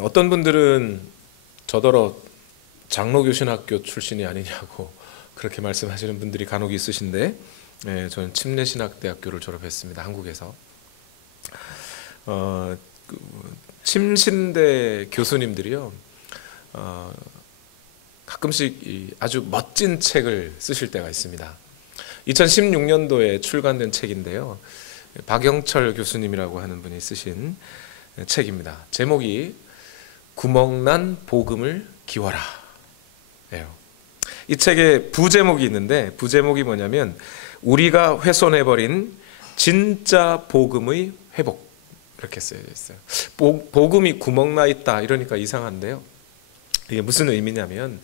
어떤 분들은 저더러 장로교신학교 출신이 아니냐고 그렇게 말씀하시는 분들이 간혹 있으신데, 저는 침례신학대학교를 졸업했습니다. 한국에서. 침신대 교수님들이요, 가끔씩 아주 멋진 책을 쓰실 때가 있습니다. 2016년도에 출간된 책인데요, 박영철 교수님이라고 하는 분이 쓰신 책입니다. 제목이 구멍난 복음을 기워라 예요. 이 책에 부제목이 있는데, 부제목이 뭐냐면 우리가 훼손해버린 진짜 복음의 회복, 이렇게 쓰여져 있어요. 복음이 구멍나 있다 이러니까 이상한데요, 이게 무슨 의미냐면,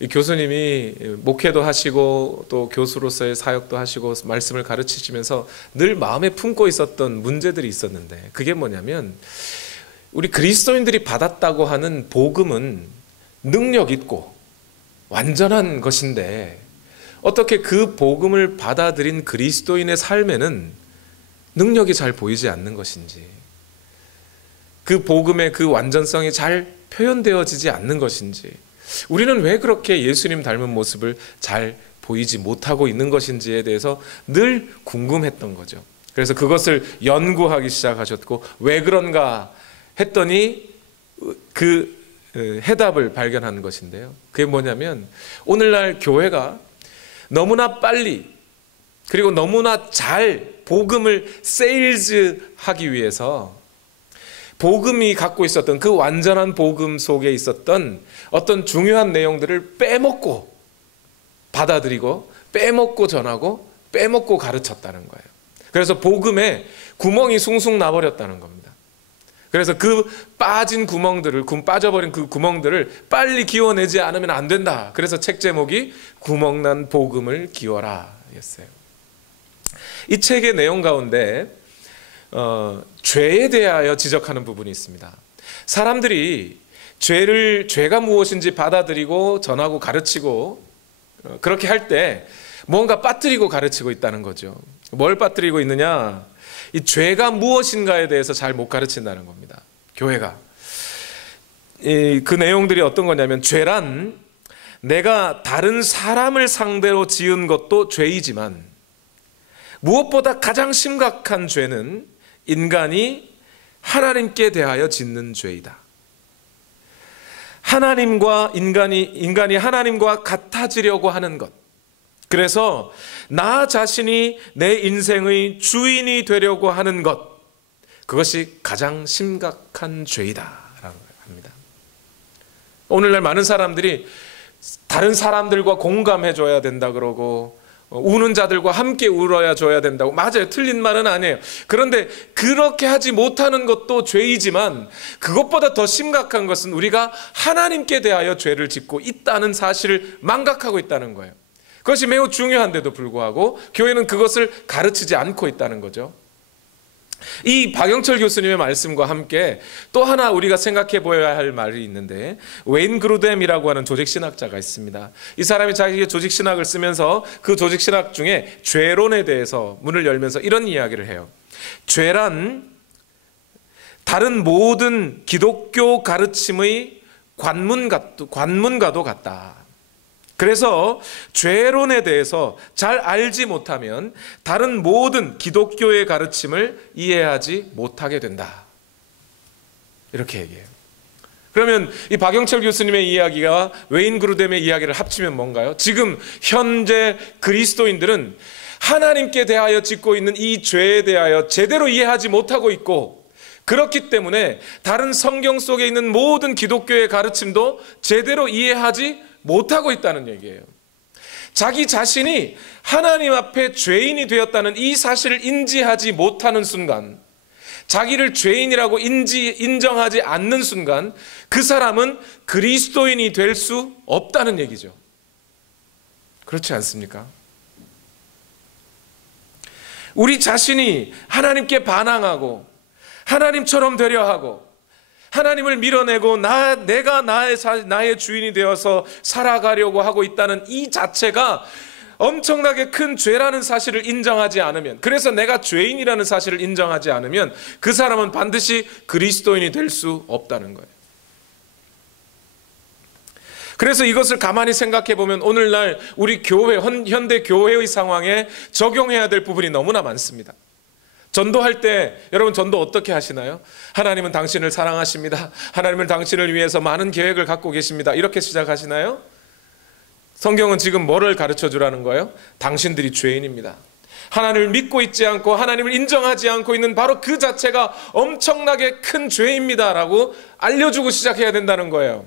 이 교수님이 목회도 하시고 또 교수로서의 사역도 하시고 말씀을 가르치시면서 늘 마음에 품고 있었던 문제들이 있었는데, 그게 뭐냐면 우리 그리스도인들이 받았다고 하는 복음은 능력 있고 완전한 것인데, 어떻게 그 복음을 받아들인 그리스도인의 삶에는 능력이 잘 보이지 않는 것인지, 그 복음의 그 완전성이 잘 표현되어지지 않는 것인지, 우리는 왜 그렇게 예수님 닮은 모습을 잘 보이지 못하고 있는 것인지에 대해서 늘 궁금했던 거죠. 그래서 그것을 연구하기 시작하셨고, 왜 그런가 했더니 그 해답을 발견한 것인데요, 그게 뭐냐면 오늘날 교회가 너무나 빨리 그리고 너무나 잘 복음을 세일즈하기 위해서 복음이 갖고 있었던 그 완전한 복음 속에 있었던 어떤 중요한 내용들을 빼먹고 받아들이고 빼먹고 전하고 빼먹고 가르쳤다는 거예요. 그래서 복음에 구멍이 숭숭 나버렸다는 겁니다. 그래서 그 빠진 구멍들을, 빠져버린 그 구멍들을 빨리 기워내지 않으면 안 된다. 그래서 책 제목이 구멍난 복음을 기워라 였어요. 이 책의 내용 가운데 죄에 대하여 지적하는 부분이 있습니다. 사람들이 죄가 무엇인지 받아들이고 전하고 가르치고 그렇게 할 때 뭔가 빠뜨리고 가르치고 있다는 거죠. 뭘 빠뜨리고 있느냐? 이 죄가 무엇인가에 대해서 잘 못 가르친다는 겁니다. 교회가. 그 내용들이 어떤 거냐면, 죄란 내가 다른 사람을 상대로 지은 것도 죄이지만 무엇보다 가장 심각한 죄는 인간이 하나님께 대하여 짓는 죄이다. 인간이 하나님과 같아지려고 하는 것, 그래서 나 자신이 내 인생의 주인이 되려고 하는 것, 그것이 가장 심각한 죄이다라고 합니다. 오늘날 많은 사람들이 다른 사람들과 공감해 줘야 된다 그러고, 우는 자들과 함께 울어야 줘야 된다고. 맞아요, 틀린 말은 아니에요. 그런데 그렇게 하지 못하는 것도 죄이지만 그것보다 더 심각한 것은 우리가 하나님께 대하여 죄를 짓고 있다는 사실을 망각하고 있다는 거예요. 그것이 매우 중요한데도 불구하고 교회는 그것을 가르치지 않고 있다는 거죠. 이 박영철 교수님의 말씀과 함께 또 하나 우리가 생각해 보아야 할 말이 있는데, 웨인 그루뎀이라고 하는 조직신학자가 있습니다. 이 사람이 자기의 조직신학을 쓰면서 그 조직신학 중에 죄론에 대해서 문을 열면서 이런 이야기를 해요. 죄란 다른 모든 기독교 가르침의 관문과도 같다. 그래서 죄론에 대해서 잘 알지 못하면 다른 모든 기독교의 가르침을 이해하지 못하게 된다. 이렇게 얘기해요. 그러면 이 박영철 교수님의 이야기와 웨인 그루뎀의 이야기를 합치면 뭔가요? 지금 현재 그리스도인들은 하나님께 대하여 짓고 있는 이 죄에 대하여 제대로 이해하지 못하고 있고, 그렇기 때문에 다른 성경 속에 있는 모든 기독교의 가르침도 제대로 이해하지 못하고 있다는 얘기예요. 자기 자신이 하나님 앞에 죄인이 되었다는 이 사실을 인지하지 못하는 순간, 자기를 죄인이라고 인정하지 않는 순간, 그 사람은 그리스도인이 될 수 없다는 얘기죠. 그렇지 않습니까? 우리 자신이 하나님께 반항하고 하나님처럼 되려 하고 하나님을 밀어내고 내가 나의 주인이 되어서 살아가려고 하고 있다는 이 자체가 엄청나게 큰 죄라는 사실을 인정하지 않으면, 그래서 내가 죄인이라는 사실을 인정하지 않으면 그 사람은 반드시 그리스도인이 될 수 없다는 거예요. 그래서 이것을 가만히 생각해 보면 오늘날 우리 교회, 현대 교회의 상황에 적용해야 될 부분이 너무나 많습니다. 전도할 때 여러분 전도 어떻게 하시나요? 하나님은 당신을 사랑하십니다. 하나님은 당신을 위해서 많은 계획을 갖고 계십니다. 이렇게 시작하시나요? 성경은 지금 뭐를 가르쳐 주라는 거예요? 당신들이 죄인입니다. 하나님을 믿고 있지 않고 하나님을 인정하지 않고 있는 바로 그 자체가 엄청나게 큰 죄입니다 라고 알려주고 시작해야 된다는 거예요.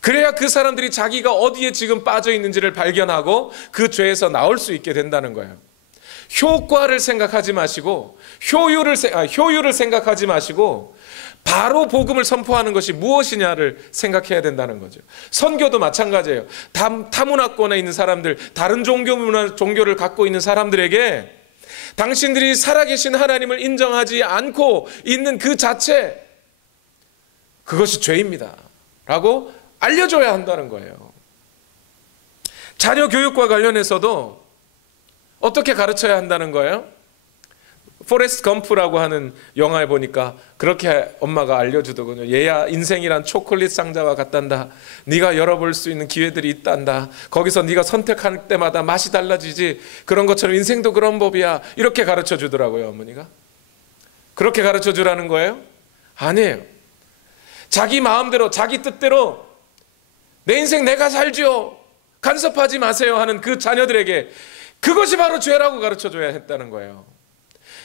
그래야 그 사람들이 자기가 어디에 지금 빠져 있는지를 발견하고 그 죄에서 나올 수 있게 된다는 거예요. 효과를 생각하지 마시고 효율을 생각하지 마시고 바로 복음을 선포하는 것이 무엇이냐를 생각해야 된다는 거죠. 선교도 마찬가지예요. 타문화권에 있는 사람들, 다른 종교를 갖고 있는 사람들에게 당신들이 살아계신 하나님을 인정하지 않고 있는 그 자체, 그것이 죄입니다 라고 알려줘야 한다는 거예요. 자녀 교육과 관련해서도 어떻게 가르쳐야 한다는 거예요? 포레스트 검프라고 하는 영화에 보니까 그렇게 엄마가 알려주더군요. 얘야, 인생이란 초콜릿 상자와 같단다. 네가 열어볼 수 있는 기회들이 있단다. 거기서 네가 선택할 때마다 맛이 달라지지. 그런 것처럼 인생도 그런 법이야. 이렇게 가르쳐 주더라고요, 어머니가. 그렇게 가르쳐 주라는 거예요? 아니에요. 자기 마음대로, 자기 뜻대로 내 인생 내가 살지요, 간섭하지 마세요 하는 그 자녀들에게 그것이 바로 죄라고 가르쳐줘야 했다는 거예요.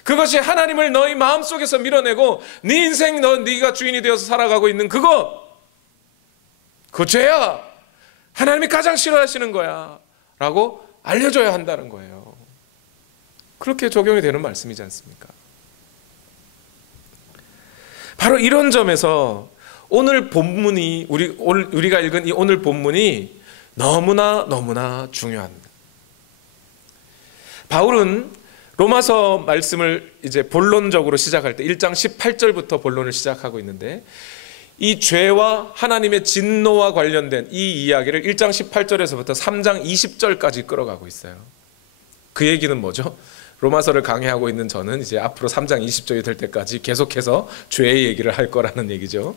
그것이 하나님을 너희 마음속에서 밀어내고 네 인생 네가 주인이 되어서 살아가고 있는 그거, 그 죄야. 하나님이 가장 싫어하시는 거야 라고 알려줘야 한다는 거예요. 그렇게 적용이 되는 말씀이지 않습니까? 바로 이런 점에서 오늘 본문이 우리가 읽은 이 오늘 본문이 너무나 중요합니다. 바울은 로마서 말씀을 이제 본론적으로 시작할 때 1장 18절부터 본론을 시작하고 있는데 이 죄와 하나님의 진노와 관련된 이 이야기를 1장 18절에서부터 3장 20절까지 끌어가고 있어요. 그 얘기는 뭐죠? 로마서를 강의하고 있는 저는 이제 앞으로 3장 20절이 될 때까지 계속해서 죄의 얘기를 할 거라는 얘기죠.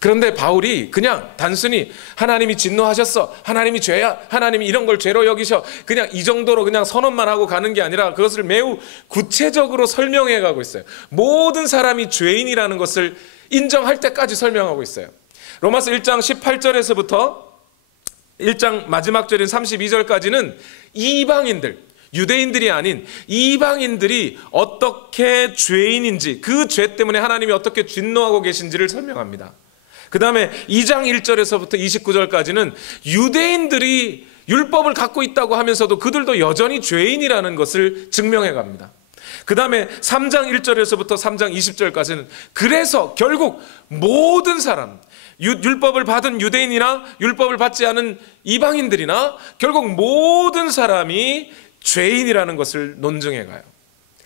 그런데 바울이 그냥 단순히 하나님이 진노하셨어, 하나님이 죄야, 하나님이 이런 걸 죄로 여기셔, 그냥 이 정도로 그냥 선언만 하고 가는 게 아니라 그것을 매우 구체적으로 설명해 가고 있어요. 모든 사람이 죄인이라는 것을 인정할 때까지 설명하고 있어요. 로마서 1장 18절에서부터 1장 마지막 절인 32절까지는 이방인들, 유대인들이 아닌 이방인들이 어떻게 죄인인지, 그 죄 때문에 하나님이 어떻게 진노하고 계신지를 설명합니다. 그 다음에 2장 1절에서부터 29절까지는 유대인들이 율법을 갖고 있다고 하면서도 그들도 여전히 죄인이라는 것을 증명해 갑니다. 그 다음에 3장 1절에서부터 3장 20절까지는 그래서 결국 모든 사람, 율법을 받은 유대인이나 율법을 받지 않은 이방인들이나 결국 모든 사람이 죄인이라는 것을 논증해 가요.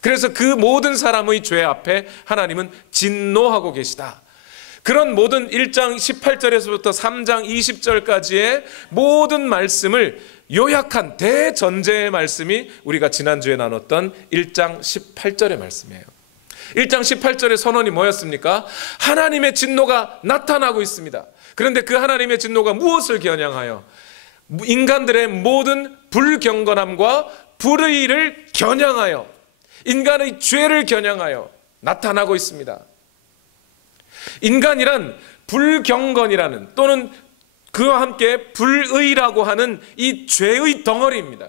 그래서 그 모든 사람의 죄 앞에 하나님은 진노하고 계시다. 그런 모든 1장 18절에서부터 3장 20절까지의 모든 말씀을 요약한 대전제의 말씀이 우리가 지난주에 나눴던 1장 18절의 말씀이에요. 1장 18절의 선언이 뭐였습니까? 하나님의 진노가 나타나고 있습니다. 그런데 그 하나님의 진노가 무엇을 겨냥하여? 인간들의 모든 불경건함과 불의를 겨냥하여, 인간의 죄를 겨냥하여 나타나고 있습니다. 인간이란 불경건이라는 또는 그와 함께 불의라고 하는 이 죄의 덩어리입니다.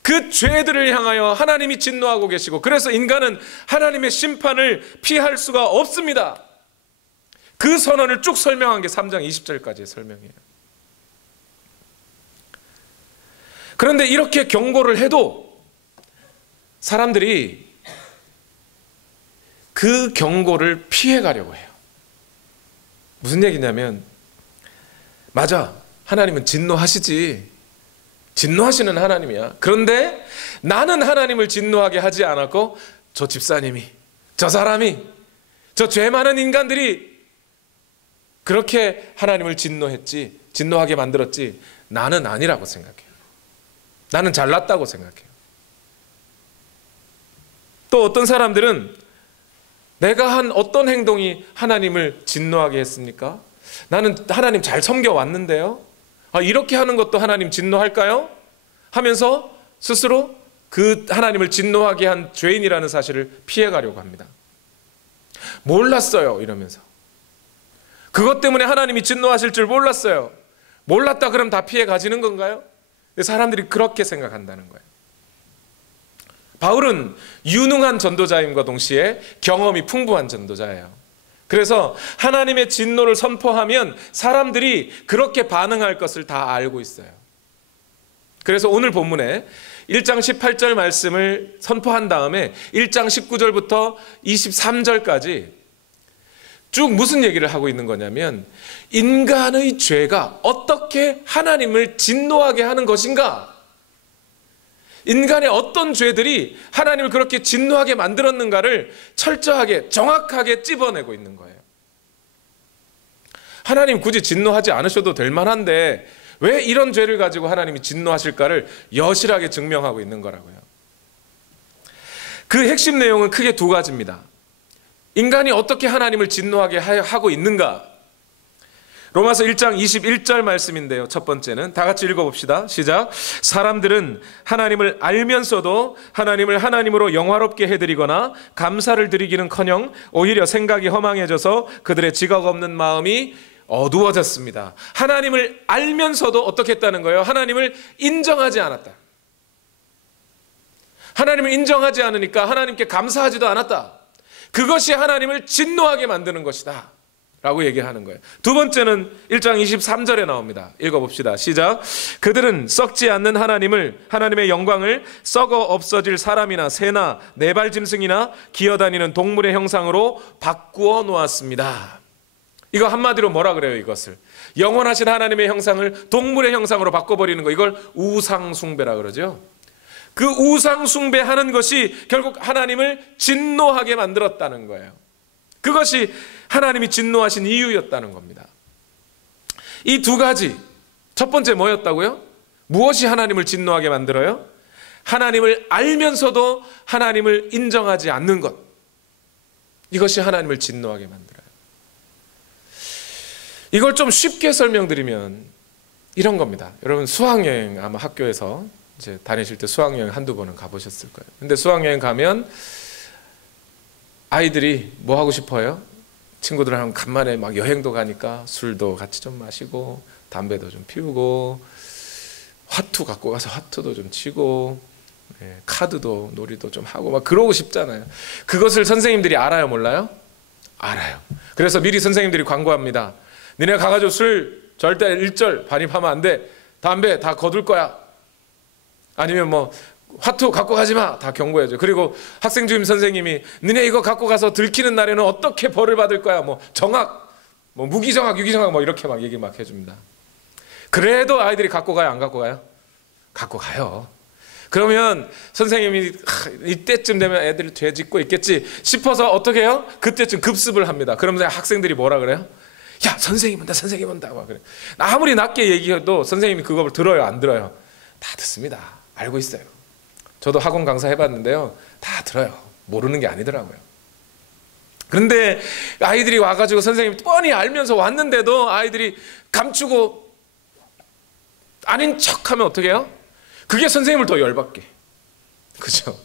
그 죄들을 향하여 하나님이 진노하고 계시고, 그래서 인간은 하나님의 심판을 피할 수가 없습니다. 그 선언을 쭉 설명한 게 3장 20절까지의 설명이에요. 그런데 이렇게 경고를 해도 사람들이 그 경고를 피해 가려고 해요. 무슨 얘기냐면, 맞아, 하나님은 진노하시지, 진노하시는 하나님이야. 그런데 나는 하나님을 진노하게 하지 않았고 저 집사님이, 저 사람이, 저 죄 많은 인간들이 그렇게 하나님을 진노했지, 진노하게 만들었지, 나는 아니라고 생각해요. 나는 잘났다고 생각해요. 또 어떤 사람들은 내가 한 어떤 행동이 하나님을 진노하게 했습니까? 나는 하나님 잘 섬겨왔는데요. 이렇게 하는 것도 하나님 진노할까요? 하면서 스스로 그 하나님을 진노하게 한 죄인이라는 사실을 피해가려고 합니다. 몰랐어요 이러면서. 그것 때문에 하나님이 진노하실 줄 몰랐어요. 몰랐다 그럼 다 피해 가지는 건가요? 사람들이 그렇게 생각한다는 거예요. 바울은 유능한 전도자임과 동시에 경험이 풍부한 전도자예요. 그래서 하나님의 진노를 선포하면 사람들이 그렇게 반응할 것을 다 알고 있어요. 그래서 오늘 본문에 1장 18절 말씀을 선포한 다음에 1장 19절부터 23절까지 쭉 무슨 얘기를 하고 있는 거냐면 인간의 죄가 어떻게 하나님을 진노하게 하는 것인가? 인간의 어떤 죄들이 하나님을 그렇게 진노하게 만들었는가를 철저하게 정확하게 찝어내고 있는 거예요. 하나님 굳이 진노하지 않으셔도 될 만한데 왜 이런 죄를 가지고 하나님이 진노하실까를 여실하게 증명하고 있는 거라고요. 그 핵심 내용은 크게 두 가지입니다. 인간이 어떻게 하나님을 진노하게 하고 있는가? 로마서 1장 21절 말씀인데요. 첫 번째는 다 같이 읽어봅시다. 시작. 사람들은 하나님을 알면서도 하나님을 하나님으로 영화롭게 해드리거나 감사를 드리기는커녕 오히려 생각이 허망해져서 그들의 지각 없는 마음이 어두워졌습니다. 하나님을 알면서도 어떻게 했다는 거예요? 하나님을 인정하지 않았다. 하나님을 인정하지 않으니까 하나님께 감사하지도 않았다. 그것이 하나님을 진노하게 만드는 것이다 라고 얘기하는 거예요. 두 번째는 1장 23절에 나옵니다. 읽어봅시다. 시작. 그들은 썩지 않는 하나님의 영광을 썩어 없어질 사람이나 새나 네발짐승이나 기어다니는 동물의 형상으로 바꾸어 놓았습니다. 이거 한마디로 뭐라 그래요? 이것을 영원하신 하나님의 형상을 동물의 형상으로 바꿔버리는 거, 이걸 우상숭배라 그러죠. 그 우상숭배하는 것이 결국 하나님을 진노하게 만들었다는 거예요. 그것이 하나님이 진노하신 이유였다는 겁니다. 이 두 가지, 첫 번째 뭐였다고요? 무엇이 하나님을 진노하게 만들어요? 하나님을 알면서도 하나님을 인정하지 않는 것, 이것이 하나님을 진노하게 만들어요. 이걸 좀 쉽게 설명드리면 이런 겁니다. 여러분 수학여행 아마 학교에서 이제 다니실 때 수학여행 한두 번은 가보셨을 거예요. 근데 수학여행 가면 아이들이 뭐 하고 싶어요? 친구들이랑 간만에 막 여행도 가니까 술도 같이 좀 마시고 담배도 좀 피우고 화투 갖고 가서 화투도 좀 치고 카드도 놀이도 좀 하고 막 그러고 싶잖아요. 그것을 선생님들이 알아요, 몰라요? 알아요. 그래서 미리 선생님들이 광고합니다. 니네 가가지고 술 절대 일절 반입하면 안 돼. 담배 다 거둘 거야. 아니면 뭐 화투 갖고 가지 마. 다 경고해줘. 그리고 학생 주임 선생님이 니네 이거 갖고 가서 들키는 날에는 어떻게 벌을 받을 거야. 뭐 정학, 뭐 무기정학, 유기정학 뭐 이렇게 막 얘기 막 해줍니다. 그래도 아이들이 갖고 가요, 안 갖고 가요? 갖고 가요. 그러면 선생님이 이때쯤 되면 애들이 죄 짓고 있겠지 싶어서 어떻게 해요? 그때쯤 급습을 합니다. 그러면서 학생들이 뭐라 그래요? 야, 선생님 온다, 선생님 온다. 막 그래. 아무리 낮게 얘기해도 선생님이 그걸 들어요, 안 들어요? 다 듣습니다. 알고 있어요. 저도 학원 강사 해봤는데요, 다 들어요. 모르는 게 아니더라고요. 그런데 아이들이 와가지고 선생님이 뻔히 알면서 왔는데도 아이들이 감추고 아닌 척하면 어떻게 해요? 그게 선생님을 더 열받게. 그죠?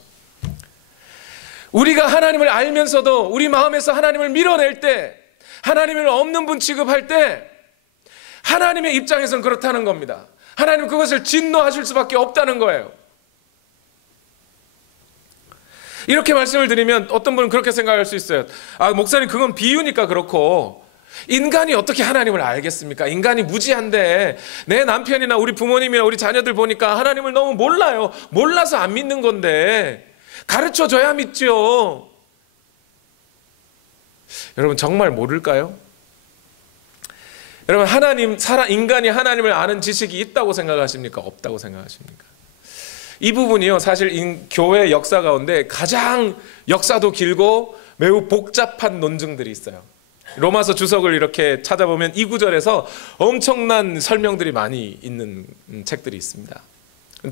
우리가 하나님을 알면서도 우리 마음에서 하나님을 밀어낼 때, 하나님을 없는 분 취급할 때 하나님의 입장에서는 그렇다는 겁니다. 하나님 그것을 진노하실 수밖에 없다는 거예요. 이렇게 말씀을 드리면 어떤 분은 그렇게 생각할 수 있어요. 아, 목사님 그건 비유니까 그렇고 인간이 어떻게 하나님을 알겠습니까? 인간이 무지한데 내 남편이나 우리 부모님이나 우리 자녀들 보니까 하나님을 너무 몰라요. 몰라서 안 믿는 건데 가르쳐줘야 믿죠. 여러분 정말 모를까요? 여러분 인간이 하나님을 아는 지식이 있다고 생각하십니까? 없다고 생각하십니까? 이 부분이요, 사실 교회 역사 가운데 가장 역사도 길고 매우 복잡한 논증들이 있어요. 로마서 주석을 이렇게 찾아보면 이 구절에서 엄청난 설명들이 많이 있는 책들이 있습니다.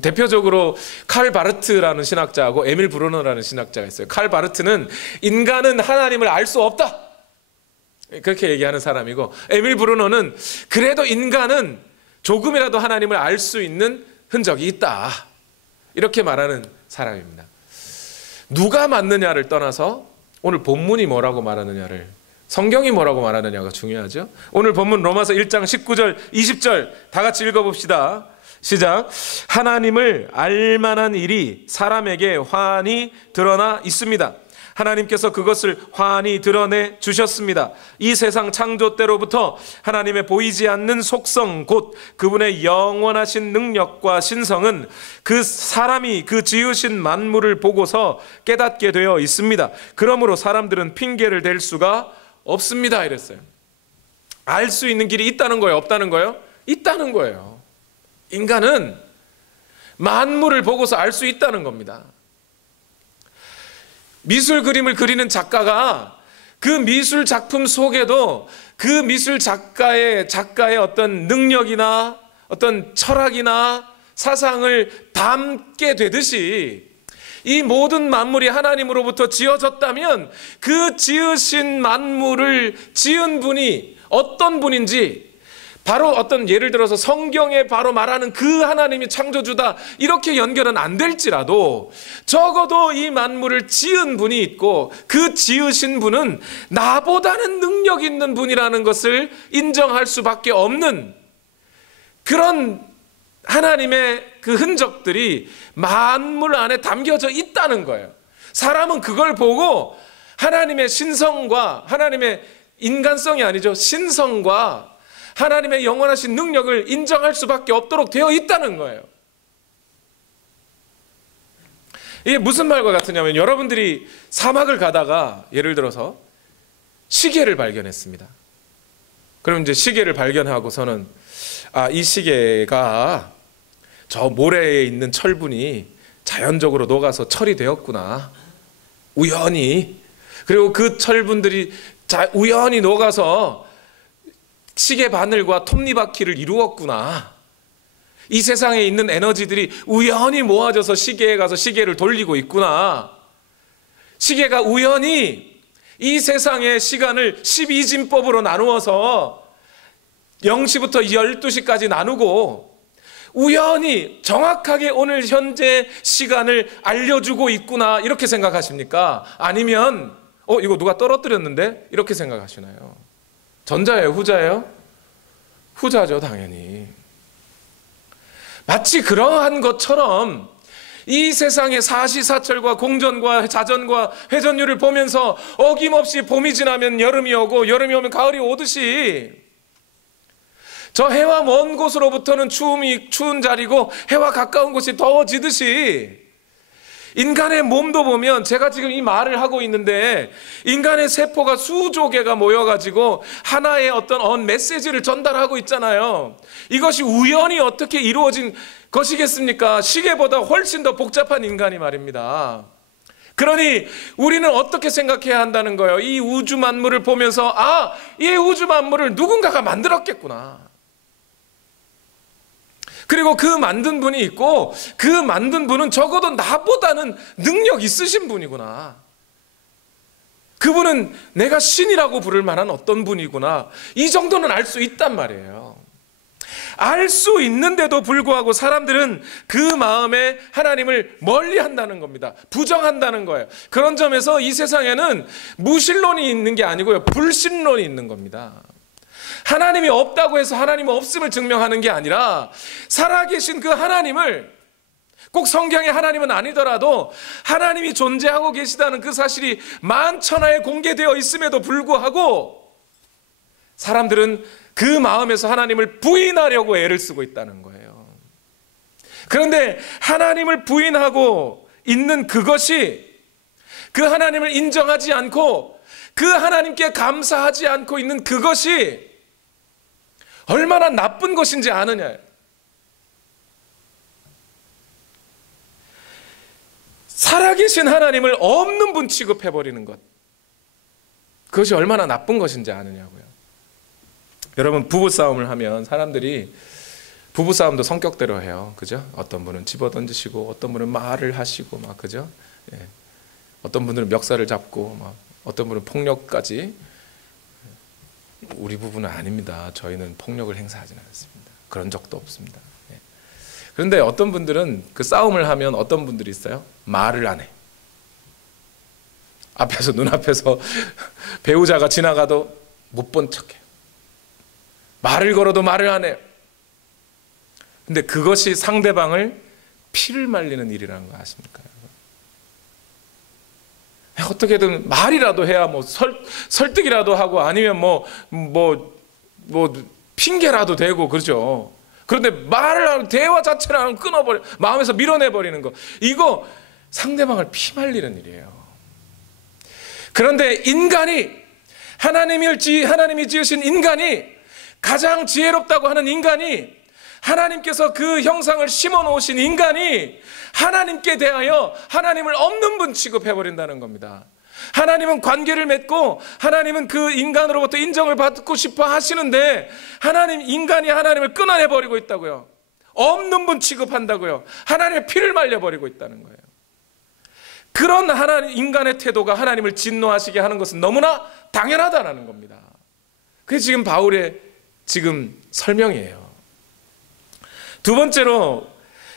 대표적으로 칼 바르트라는 신학자하고 에밀 브루너라는 신학자가 있어요. 칼 바르트는 인간은 하나님을 알 수 없다, 그렇게 얘기하는 사람이고, 에밀 브루노는 그래도 인간은 조금이라도 하나님을 알 수 있는 흔적이 있다, 이렇게 말하는 사람입니다. 누가 맞느냐를 떠나서 오늘 본문이 뭐라고 말하느냐를, 성경이 뭐라고 말하느냐가 중요하죠. 오늘 본문 로마서 1장 19절 20절 다 같이 읽어봅시다. 시작. 하나님을 알만한 일이 사람에게 환히 드러나 있습니다. 하나님께서 그것을 환히 드러내 주셨습니다. 이 세상 창조 때로부터 하나님의 보이지 않는 속성, 곧 그분의 영원하신 능력과 신성은 그 사람이 그 지으신 만물을 보고서 깨닫게 되어 있습니다. 그러므로 사람들은 핑계를 댈 수가 없습니다, 이랬어요. 알 수 있는 길이 있다는 거예요, 없다는 거예요? 있다는 거예요. 인간은 만물을 보고서 알 수 있다는 겁니다. 미술 그림을 그리는 작가가 그 미술 작품 속에도 그 미술 작가의 어떤 능력이나 어떤 철학이나 사상을 담게 되듯이, 이 모든 만물이 하나님으로부터 지어졌다면 그 지으신 만물을 지은 분이 어떤 분인지, 바로 어떤 예를 들어서 성경에 바로 말하는 그 하나님이 창조주다, 이렇게 연결은 안 될지라도 적어도 이 만물을 지은 분이 있고 그 지으신 분은 나보다는 능력 있는 분이라는 것을 인정할 수밖에 없는 그런 하나님의 그 흔적들이 만물 안에 담겨져 있다는 거예요. 사람은 그걸 보고 하나님의 신성과, 하나님의 인간성이 아니죠, 신성과 하나님의 영원하신 능력을 인정할 수밖에 없도록 되어 있다는 거예요. 이게 무슨 말과 같으냐면, 여러분들이 사막을 가다가 예를 들어서 시계를 발견했습니다. 그럼 이제 시계를 발견하고서는, 아, 이 시계가 저 모래에 있는 철분이 자연적으로 녹아서 철이 되었구나, 우연히. 그리고 그 철분들이 우연히 녹아서 시계 바늘과 톱니바퀴를 이루었구나. 이 세상에 있는 에너지들이 우연히 모아져서 시계에 가서 시계를 돌리고 있구나. 시계가 우연히 이 세상의 시간을 12진법으로 나누어서 0시부터 12시까지 나누고 우연히 정확하게 오늘 현재 시간을 알려주고 있구나, 이렇게 생각하십니까? 아니면 이거 누가 떨어뜨렸는데? 이렇게 생각하시나요? 전자예요, 후자예요? 후자죠, 당연히. 마치 그러한 것처럼 이 세상의 사시사철과 공전과 자전과 회전율을 보면서 어김없이 봄이 지나면 여름이 오고 여름이 오면 가을이 오듯이, 저 해와 먼 곳으로부터는 추운 자리고 해와 가까운 곳이 더워지듯이, 인간의 몸도 보면, 제가 지금 이 말을 하고 있는데 인간의 세포가 수조 개가 모여가지고 하나의 어떤 메시지를 전달하고 있잖아요. 이것이 우연히 어떻게 이루어진 것이겠습니까? 시계보다 훨씬 더 복잡한 인간이 말입니다. 그러니 우리는 어떻게 생각해야 한다는 거예요? 이 우주 만물을 보면서, 아, 이 우주 만물을 누군가가 만들었겠구나. 그리고 그 만든 분이 있고 그 만든 분은 적어도 나보다는 능력 있으신 분이구나. 그분은 내가 신이라고 부를 만한 어떤 분이구나. 이 정도는 알 수 있단 말이에요. 알 수 있는데도 불구하고 사람들은 그 마음에 하나님을 멀리 한다는 겁니다. 부정한다는 거예요. 그런 점에서 이 세상에는 무신론이 있는 게 아니고요, 불신론이 있는 겁니다. 하나님이 없다고 해서 하나님 없음을 증명하는 게 아니라, 살아계신 그 하나님을, 꼭 성경의 하나님은 아니더라도 하나님이 존재하고 계시다는 그 사실이 만천하에 공개되어 있음에도 불구하고 사람들은 그 마음에서 하나님을 부인하려고 애를 쓰고 있다는 거예요. 그런데 하나님을 부인하고 있는 그것이, 그 하나님을 인정하지 않고 그 하나님께 감사하지 않고 있는 그것이 얼마나 나쁜 것인지 아느냐. 살아계신 하나님을 없는 분 취급해버리는 것, 그것이 얼마나 나쁜 것인지 아느냐고요. 여러분, 부부싸움을 하면 사람들이, 부부싸움도 성격대로 해요. 그죠? 어떤 분은 집어던지시고 어떤 분은 말을 하시고 막, 그죠? 예. 어떤 분들은 멱살을 잡고 막, 어떤 분은 폭력까지. 우리 부부는 아닙니다. 저희는 폭력을 행사하지는 않습니다. 그런 적도 없습니다. 예. 그런데 어떤 분들은 그 싸움을 하면 어떤 분들이 있어요? 말을 안 해. 앞에서, 눈앞에서 배우자가 지나가도 못 본 척해요. 말을 걸어도 말을 안 해요. 근데 그것이 상대방을 피를 말리는 일이라는 거 아십니까? 어떻게든 말이라도 해야 뭐 설득이라도 하고 아니면 뭐 핑계라도 대고 그러죠. 그런데 말을 하면 대화 자체를 하면 끊어버려, 마음에서 밀어내버리는 거, 이거 상대방을 피 말리는 일이에요. 그런데 인간이, 하나님이 지으신 인간이, 가장 지혜롭다고 하는 인간이, 하나님께서 그 형상을 심어 놓으신 인간이 하나님께 대하여 하나님을 없는 분 취급해버린다는 겁니다. 하나님은 관계를 맺고 하나님은 그 인간으로부터 인정을 받고 싶어 하시는데 인간이 하나님을 끊어내버리고 있다고요. 없는 분 취급한다고요. 하나님의 피를 말려버리고 있다는 거예요. 그런 인간의 태도가 하나님을 진노하시게 하는 것은 너무나 당연하다는 겁니다. 그게 지금 바울의 지금 설명이에요. 두 번째로,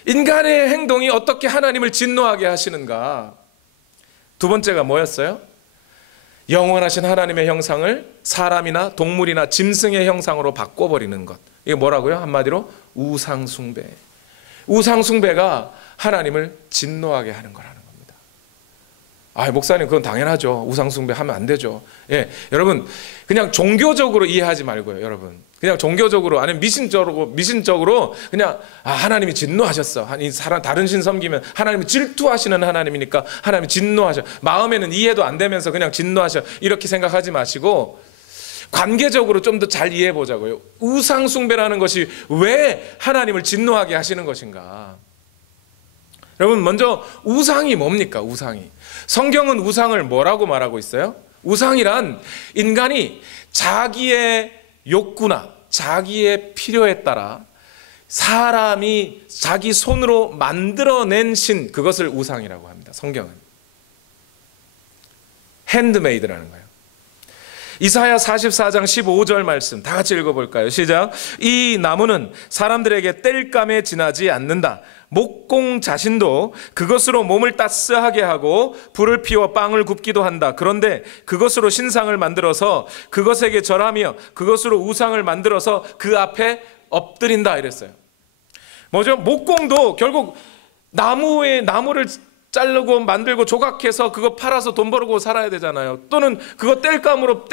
인간의 행동이 어떻게 하나님을 진노하게 하시는가? 두 번째가 뭐였어요? 영원하신 하나님의 형상을 사람이나 동물이나 짐승의 형상으로 바꿔버리는 것. 이게 뭐라고요? 한마디로 우상숭배. 우상숭배가 하나님을 진노하게 하는 거라는 겁니다. 목사님, 그건 당연하죠. 우상숭배 하면 안 되죠. 예, 여러분, 그냥 종교적으로 이해하지 말고요, 여러분. 그냥 종교적으로, 아니면 미신적으로 그냥 하나님이 진노하셨어. 다른 신 섬기면 하나님이 질투하시는 하나님이니까 하나님이 진노하셔. 마음에는 이해도 안 되면서 그냥 진노하셔. 이렇게 생각하지 마시고 관계적으로 좀 더 잘 이해해 보자고요. 우상숭배라는 것이 왜 하나님을 진노하게 하시는 것인가? 여러분, 먼저 우상이 뭡니까? 우상이. 성경은 우상을 뭐라고 말하고 있어요? 우상이란 인간이 자기의 욕구나 자기의 필요에 따라 사람이 자기 손으로 만들어낸 신, 그것을 우상이라고 합니다. 성경은 핸드메이드라는 거예요. 이사야 44장 15절 말씀 다 같이 읽어볼까요? 시작. 이 나무는 사람들에게 땔감에 지나지 않는다. 목공 자신도 그것으로 몸을 따스하게 하고 불을 피워 빵을 굽기도 한다. 그런데 그것으로 신상을 만들어서 그것에게 절하며 그것으로 우상을 만들어서 그 앞에 엎드린다 이랬어요. 뭐죠? 목공도 결국 나무를 자르고 만들고 조각해서 그거 팔아서 돈 벌고 살아야 되잖아요. 또는 그거 땔감으로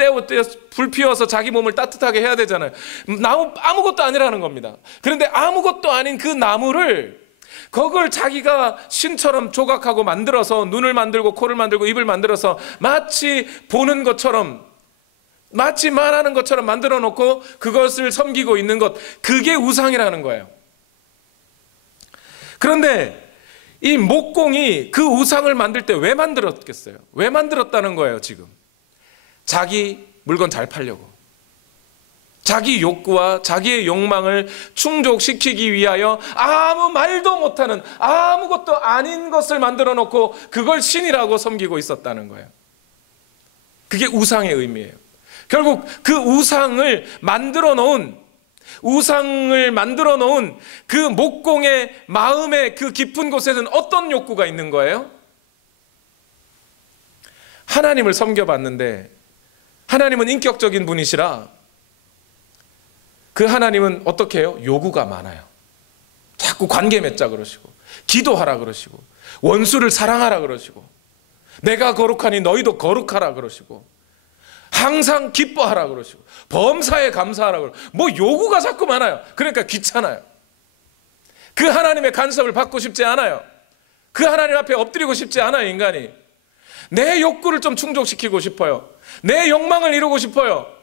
불 피워서 자기 몸을 따뜻하게 해야 되잖아요. 나무 아무것도 아니라는 겁니다. 그런데 아무것도 아닌 그 나무를, 그걸 자기가 신처럼 조각하고 만들어서 눈을 만들고 코를 만들고 입을 만들어서 마치 보는 것처럼, 마치 말하는 것처럼 만들어 놓고 그것을 섬기고 있는 것, 그게 우상이라는 거예요. 그런데 이 목공이 그 우상을 만들 때 왜 만들었겠어요? 왜 만들었다는 거예요? 지금 자기 물건 잘 팔려고, 자기 욕구와 자기의 욕망을 충족시키기 위하여 아무 말도 못하는, 아무것도 아닌 것을 만들어 놓고 그걸 신이라고 섬기고 있었다는 거예요. 그게 우상의 의미예요. 결국 그 우상을 만들어 놓은 그 목공의 마음의 그 깊은 곳에는 어떤 욕구가 있는 거예요? 하나님을 섬겨봤는데 하나님은 인격적인 분이시라 그 하나님은 어떻게 해요? 요구가 많아요. 자꾸 관계 맺자 그러시고, 기도하라 그러시고, 원수를 사랑하라 그러시고, 내가 거룩하니 너희도 거룩하라 그러시고, 항상 기뻐하라 그러시고, 범사에 감사하라 그러시고, 뭐 요구가 자꾸 많아요. 그러니까 귀찮아요. 그 하나님의 간섭을 받고 싶지 않아요. 그 하나님 앞에 엎드리고 싶지 않아요. 인간이 내 욕구를 좀 충족시키고 싶어요. 내 욕망을 이루고 싶어요.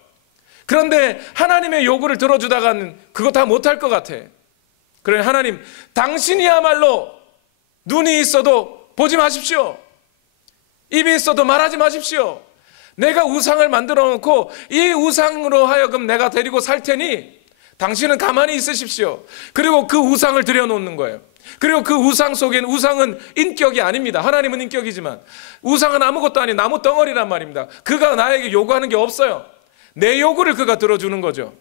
그런데 하나님의 요구를 들어주다가는 그거 다 못할 것 같아. 그래, 하나님, 당신이야말로 눈이 있어도 보지 마십시오. 입이 있어도 말하지 마십시오. 내가 우상을 만들어 놓고 이 우상으로 하여금 내가 데리고 살 테니 당신은 가만히 있으십시오. 그리고 그 우상을 들여놓는 거예요. 그리고 그 우상 속엔, 우상은 인격이 아닙니다. 하나님은 인격이지만 우상은 아무것도 아닌 나무 덩어리란 말입니다. 그가 나에게 요구하는 게 없어요. 내 요구를 그가 들어주는 거죠.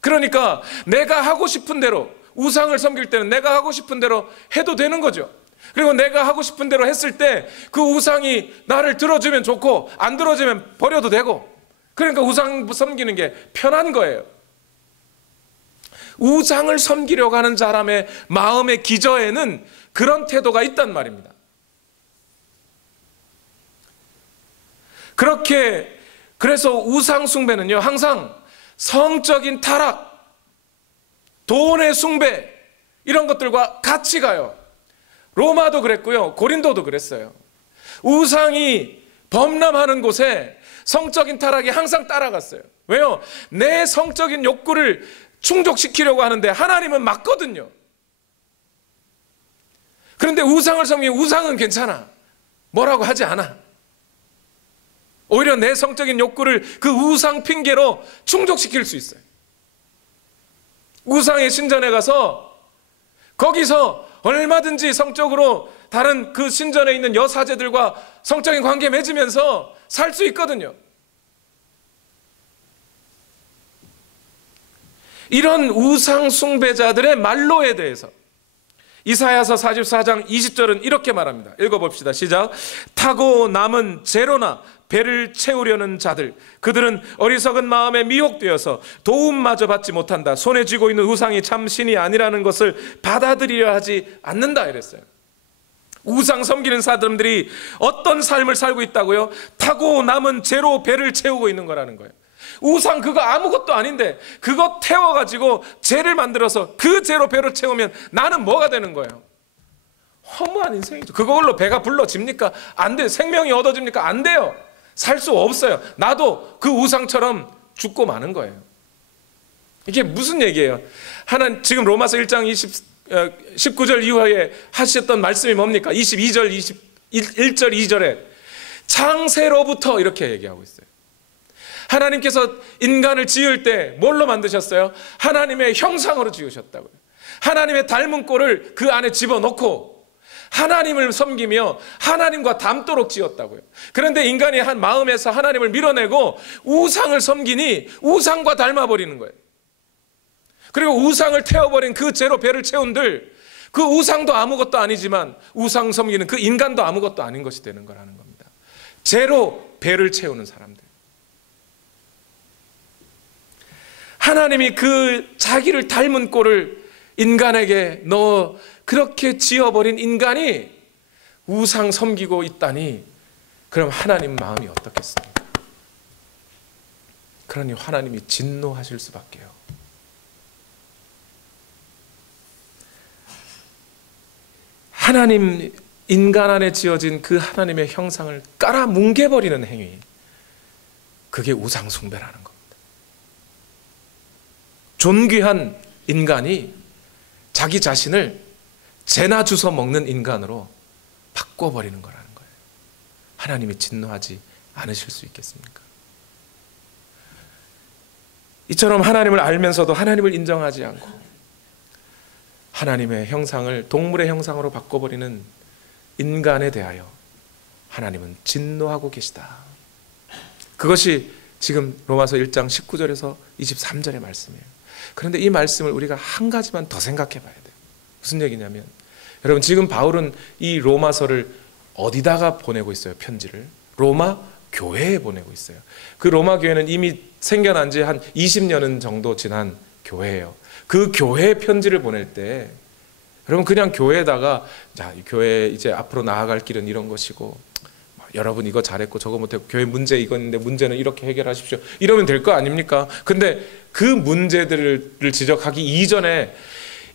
그러니까 내가 하고 싶은 대로, 우상을 섬길 때는 내가 하고 싶은 대로 해도 되는 거죠. 그리고 내가 하고 싶은 대로 했을 때 그 우상이 나를 들어주면 좋고 안 들어주면 버려도 되고, 그러니까 우상 섬기는 게 편한 거예요. 우상을 섬기려고 하는 사람의 마음의 기저에는 그런 태도가 있단 말입니다. 그래서 우상 숭배는요, 항상 성적인 타락, 돈의 숭배, 이런 것들과 같이 가요. 로마도 그랬고요, 고린도도 그랬어요. 우상이 범람하는 곳에 성적인 타락이 항상 따라갔어요. 왜요? 내 성적인 욕구를 충족시키려고 하는데 하나님은 막거든요. 그런데 우상을 섬기면 우상은 괜찮아, 뭐라고 하지 않아. 오히려 내 성적인 욕구를 그 우상 핑계로 충족시킬 수 있어요. 우상의 신전에 가서 거기서 얼마든지 성적으로 다른 그 신전에 있는 여사제들과 성적인 관계 맺으면서 살 수 있거든요. 이런 우상 숭배자들의 말로에 대해서 이사야서 44장 20절은 이렇게 말합니다. 읽어봅시다. 시작. 타고 남은 재로나 배를 채우려는 자들, 그들은 어리석은 마음에 미혹되어서 도움마저 받지 못한다. 손에 쥐고 있는 우상이 참 신이 아니라는 것을 받아들이려 하지 않는다 이랬어요. 우상 섬기는 사람들이 어떤 삶을 살고 있다고요? 타고 남은 재로 배를 채우고 있는 거라는 거예요. 우상 그거 아무것도 아닌데 그거 태워가지고 재를 만들어서 그 재로 배를 채우면 나는 뭐가 되는 거예요? 허무한 인생이죠. 그걸로 배가 불러집니까? 안 돼요. 생명이 얻어집니까? 안 돼요. 살 수 없어요. 나도 그 우상처럼 죽고 마는 거예요. 이게 무슨 얘기예요? 지금 로마서 1장 19절 이후에 하셨던 말씀이 뭡니까? 22절, 1절, 2절에 창세로부터 이렇게 얘기하고 있어요. 하나님께서 인간을 지을 때 뭘로 만드셨어요? 하나님의 형상으로 지으셨다고요. 하나님의 닮은 꼴을 그 안에 집어넣고 하나님을 섬기며 하나님과 닮도록 지었다고요. 그런데 인간이 한 마음에서 하나님을 밀어내고 우상을 섬기니 우상과 닮아버리는 거예요. 그리고 우상을 태워버린 그 죄로 배를 채운들, 그 우상도 아무것도 아니지만 우상 섬기는 그 인간도 아무것도 아닌 것이 되는 거라는 겁니다. 죄로 배를 채우는 사람들. 하나님이 그 자기를 닮은 꼴을 인간에게 넣어 그렇게 지어버린 인간이 우상 섬기고 있다니, 그럼 하나님 마음이 어떻겠습니까? 그러니 하나님이 진노하실 수밖에요. 하나님, 인간 안에 지어진 그 하나님의 형상을 깔아뭉개버리는 행위, 그게 우상 숭배라는 겁니다. 존귀한 인간이 자기 자신을 재나 주워 먹는 인간으로 바꿔버리는 거라는 거예요. 하나님이 진노하지 않으실 수 있겠습니까? 이처럼 하나님을 알면서도 하나님을 인정하지 않고 하나님의 형상을 동물의 형상으로 바꿔버리는 인간에 대하여 하나님은 진노하고 계시다. 그것이 지금 로마서 1장 19절에서 23절의 말씀이에요. 그런데 이 말씀을 우리가 한 가지만 더 생각해 봐야 돼요. 무슨 얘기냐면, 여러분 지금 바울은 이 로마서를 어디다가 보내고 있어요? 편지를 로마 교회에 보내고 있어요. 그 로마 교회는 이미 생겨난 지 한 20년은 정도 지난 교회예요. 그 교회에 편지를 보낼 때 여러분 그냥 교회에다가 자, 이 교회 이제 앞으로 나아갈 길은 이런 것이고 여러분 이거 잘했고 저거 못했고 교회 문제 이거 있는데 문제는 이렇게 해결하십시오, 이러면 될 거 아닙니까? 근데 그 문제들을 지적하기 이전에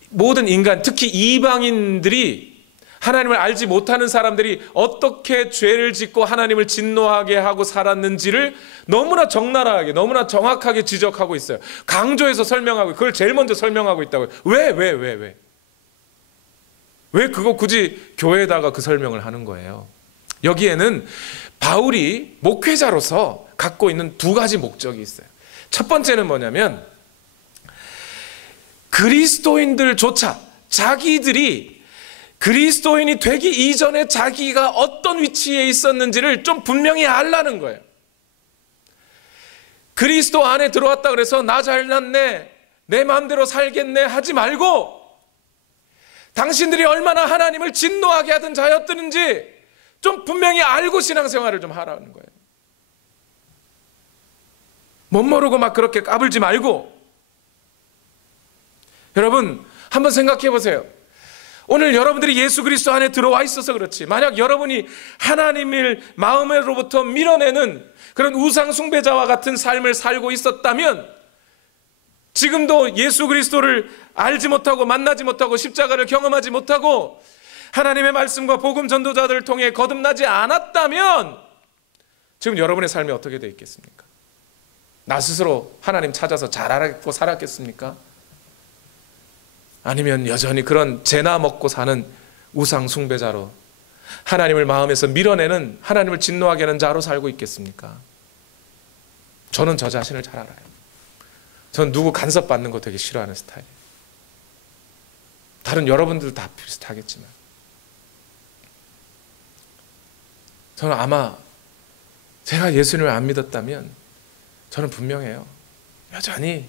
모든 인간, 특히 이방인들이, 하나님을 알지 못하는 사람들이 어떻게 죄를 짓고 하나님을 진노하게 하고 살았는지를 너무나 적나라하게, 너무나 정확하게 지적하고 있어요. 강조해서 설명하고, 그걸 제일 먼저 설명하고 있다고요. 왜 그거 굳이 교회에다가 그 설명을 하는 거예요? 여기에는 바울이 목회자로서 갖고 있는 두 가지 목적이 있어요. 첫 번째는 뭐냐면, 그리스도인들조차 자기들이 그리스도인이 되기 이전에 자기가 어떤 위치에 있었는지를 좀 분명히 알라는 거예요. 그리스도 안에 들어왔다 그래서 나 잘났네, 내 마음대로 살겠네 하지 말고, 당신들이 얼마나 하나님을 진노하게 하던 자였든지 좀 분명히 알고 신앙생활을 좀 하라는 거예요. 못 모르고 막 그렇게 까불지 말고. 여러분 한번 생각해 보세요. 오늘 여러분들이 예수 그리스도 안에 들어와 있어서 그렇지, 만약 여러분이 하나님을 마음으로부터 밀어내는 그런 우상 숭배자와 같은 삶을 살고 있었다면, 지금도 예수 그리스도를 알지 못하고 만나지 못하고 십자가를 경험하지 못하고 하나님의 말씀과 복음 전도자들을 통해 거듭나지 않았다면 지금 여러분의 삶이 어떻게 되어 있겠습니까? 나 스스로 하나님 찾아서 잘 알았고 살았겠습니까? 아니면 여전히 그런 죄나 먹고 사는 우상 숭배자로, 하나님을 마음에서 밀어내는, 하나님을 진노하게 하는 자로 살고 있겠습니까? 저는 저 자신을 잘 알아요. 전 누구 간섭받는 거 되게 싫어하는 스타일이에요. 다른 여러분들도 다 비슷하겠지만 저는 아마 제가 예수님을 안 믿었다면 저는 분명해요. 여전히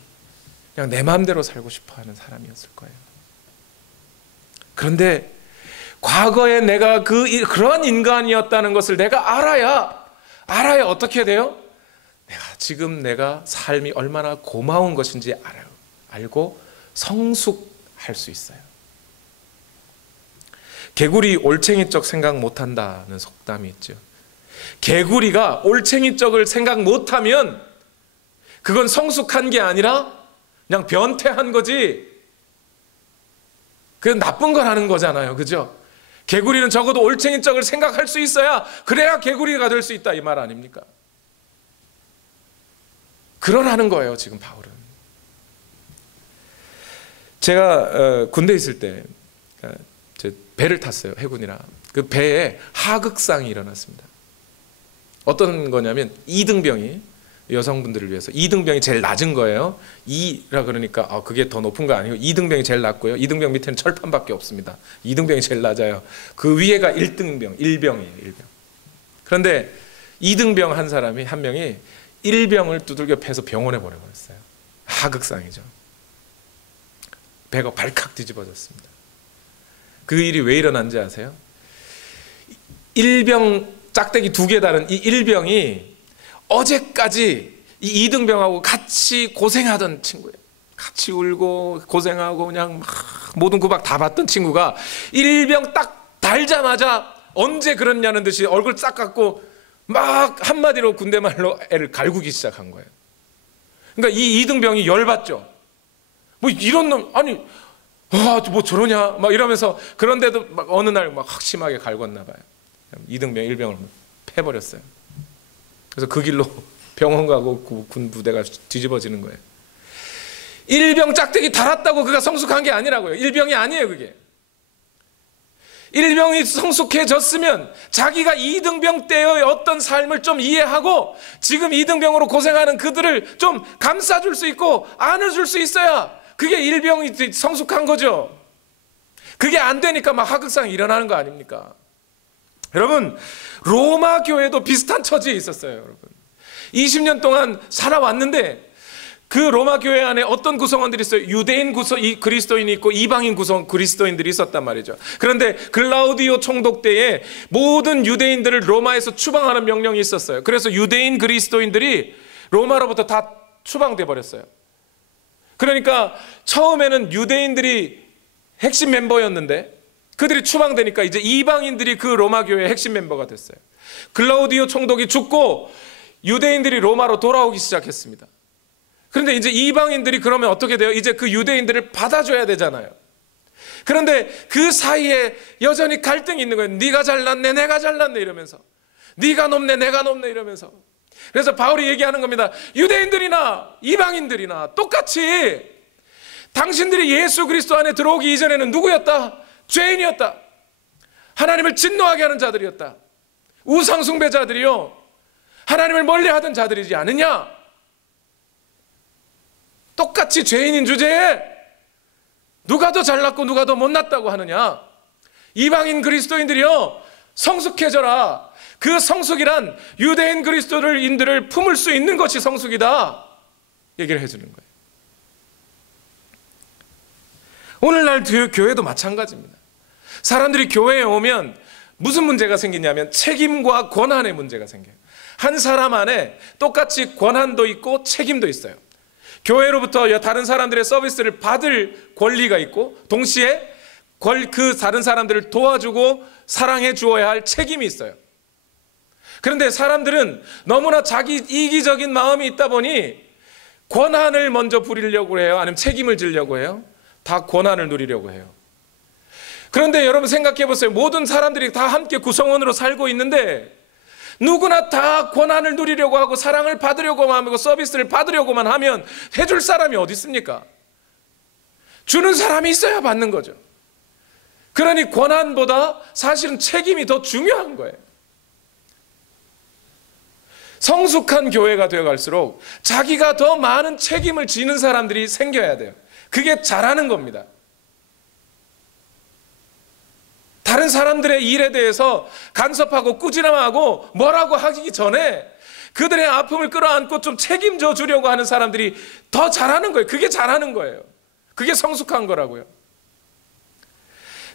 그냥 내 마음대로 살고 싶어하는 사람이었을 거예요. 그런데 과거에 내가 그런 인간이었다는 것을 내가 알아야 어떻게 돼요? 내가 삶이 얼마나 고마운 것인지 알고 성숙할 수 있어요. 개구리 올챙이적 생각 못한다는 속담이 있죠. 개구리가 올챙이적을 생각 못하면 그건 성숙한 게 아니라 그냥 변태한 거지, 그건 나쁜 걸 하는 거잖아요. 그죠? 개구리는 적어도 올챙이적을 생각할 수 있어야, 그래야 개구리가 될 수 있다, 이 말 아닙니까? 그러라는 거예요 지금 바울은. 제가 군대에 있을 때 배를 탔어요. 해군이라. 그 배에 하극상이 일어났습니다. 어떤 거냐면 2등병이, 여성분들을 위해서 2등병이 제일 낮은 거예요. 2라 그러니까 그게 더 높은 거 아니고 2등병이 제일 낮고요. 2등병 밑에는 철판밖에 없습니다. 2등병이 제일 낮아요. 그 위에가 1등병, 1병이에요. 1병. 그런데 2등병 한 사람이, 한 명이 1병을 두들겨 패서 병원에 보내버렸어요. 하극상이죠. 배가 발칵 뒤집어졌습니다. 그 일이 왜 일어난지 아세요? 1병 짝대기 2개 다른 이 1병이 어제까지 이 2등병하고 같이 고생하던 친구예요. 같이 울고 고생하고 그냥 막 모든 구박 다 받던 친구가 1병 딱 달자마자 언제 그랬냐는 듯이 얼굴 싹 깎고 막 한마디로 군대말로 애를 갈구기 시작한 거예요. 그러니까 이 2등병이 열받죠. 뭐 이런 놈, 아니 뭐 저러냐 막 이러면서, 그런데도 막 어느 날 막 확심하게 갈궜나 봐요. 2등병 1병을 패버렸어요. 그래서 그 길로 병원 가고 군 부대가 뒤집어지는 거예요. 1병 짝대기 달았다고 그가 성숙한 게 아니라고요. 1병이 아니에요. 그게 1병이 성숙해졌으면 자기가 2등병 때의 어떤 삶을 좀 이해하고 지금 2등병으로 고생하는 그들을 좀 감싸줄 수 있고 안아줄 수 있어야 그게 1병이 성숙한 거죠. 그게 안 되니까 막 하극상이 일어나는 거 아닙니까? 여러분, 로마 교회도 비슷한 처지에 있었어요. 여러분, 20년 동안 살아왔는데 그 로마 교회 안에 어떤 구성원들이 있어요? 유대인 그리스도인이 있고 이방인 그리스도인들이 있었단 말이죠. 그런데 글라우디오 총독 때에 모든 유대인들을 로마에서 추방하는 명령이 있었어요. 그래서 유대인 그리스도인들이 로마로부터 다 추방돼 버렸어요. 그러니까 처음에는 유대인들이 핵심 멤버였는데 그들이 추방되니까 이제 이방인들이 그 로마 교회의 핵심 멤버가 됐어요. 글라우디오 총독이 죽고 유대인들이 로마로 돌아오기 시작했습니다. 그런데 이제 이방인들이 그러면 어떻게 돼요? 이제 그 유대인들을 받아줘야 되잖아요. 그런데 그 사이에 여전히 갈등이 있는 거예요. 네가 잘났네, 내가 잘났네 이러면서, 네가 높네, 내가 높네 이러면서. 그래서 바울이 얘기하는 겁니다. 유대인들이나 이방인들이나 똑같이 당신들이 예수 그리스도 안에 들어오기 이전에는 누구였다? 죄인이었다. 하나님을 진노하게 하는 자들이었다. 우상 숭배자들이요, 하나님을 멀리하던 자들이지 않느냐? 똑같이 죄인인 주제에 누가 더 잘났고 누가 더 못났다고 하느냐? 이방인 그리스도인들이요, 성숙해져라. 그 성숙이란 유대인 그리스도인들을 품을 수 있는 것이 성숙이다. 얘기를 해주는 거예요. 오늘날 교회도 마찬가지입니다. 사람들이 교회에 오면 무슨 문제가 생기냐면 책임과 권한의 문제가 생겨요. 한 사람 안에 똑같이 권한도 있고 책임도 있어요. 교회로부터 다른 사람들의 서비스를 받을 권리가 있고 동시에 그 다른 사람들을 도와주고 사랑해 주어야 할 책임이 있어요. 그런데 사람들은 너무나 자기 이기적인 마음이 있다 보니 권한을 먼저 부리려고 해요. 아니면 책임을 지려고 해요. 다 권한을 누리려고 해요. 그런데 여러분 생각해 보세요. 모든 사람들이 다 함께 구성원으로 살고 있는데 누구나 다 권한을 누리려고 하고 사랑을 받으려고만 하고 서비스를 받으려고만 하면 해줄 사람이 어디 있습니까? 주는 사람이 있어야 받는 거죠. 그러니 권한보다 사실은 책임이 더 중요한 거예요. 성숙한 교회가 되어갈수록 자기가 더 많은 책임을 지는 사람들이 생겨야 돼요. 그게 잘하는 겁니다. 다른 사람들의 일에 대해서 간섭하고 꾸지람하고 뭐라고 하기 전에 그들의 아픔을 끌어안고 좀 책임져 주려고 하는 사람들이 더 잘하는 거예요. 그게 잘하는 거예요. 그게 성숙한 거라고요.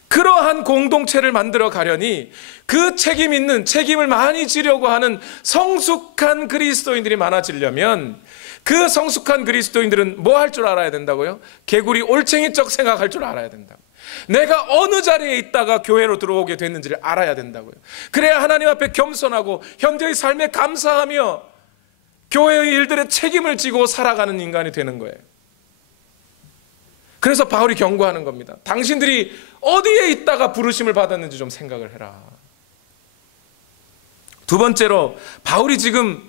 그러한 공동체를 만들어 가려니 그 책임 있는, 책임을 많이 지려고 하는 성숙한 그리스도인들이 많아지려면 그 성숙한 그리스도인들은 뭐 할 줄 알아야 된다고요? 개구리 올챙이적 생각할 줄 알아야 된다고. 내가 어느 자리에 있다가 교회로 들어오게 됐는지를 알아야 된다고요. 그래야 하나님 앞에 겸손하고 현재의 삶에 감사하며 교회의 일들에 책임을 지고 살아가는 인간이 되는 거예요. 그래서 바울이 경고하는 겁니다. 당신들이 어디에 있다가 부르심을 받았는지 좀 생각을 해라. 두 번째로 바울이 지금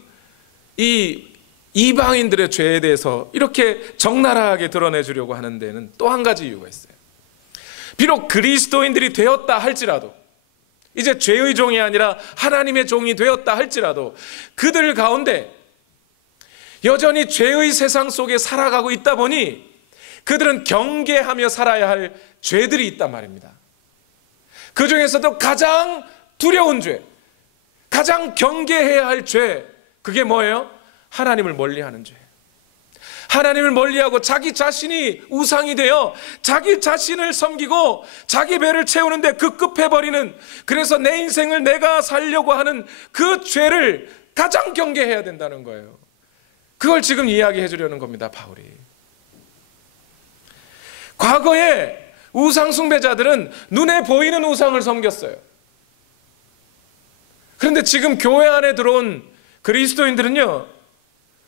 이 이방인들의 죄에 대해서 이렇게 적나라하게 드러내주려고 하는 데는 또 한 가지 이유가 있어요. 비록 그리스도인들이 되었다 할지라도, 이제 죄의 종이 아니라 하나님의 종이 되었다 할지라도 그들 가운데 여전히 죄의 세상 속에 살아가고 있다 보니 그들은 경계하며 살아야 할 죄들이 있단 말입니다. 그 중에서도 가장 두려운 죄, 가장 경계해야 할 죄, 그게 뭐예요? 하나님을 멀리하는 죄. 하나님을 멀리하고 자기 자신이 우상이 되어 자기 자신을 섬기고 자기 배를 채우는데 급급해버리는, 그래서 내 인생을 내가 살려고 하는 그 죄를 가장 경계해야 된다는 거예요. 그걸 지금 이야기해 주려는 겁니다, 바울이. 과거에 우상 숭배자들은 눈에 보이는 우상을 섬겼어요. 그런데 지금 교회 안에 들어온 그리스도인들은요,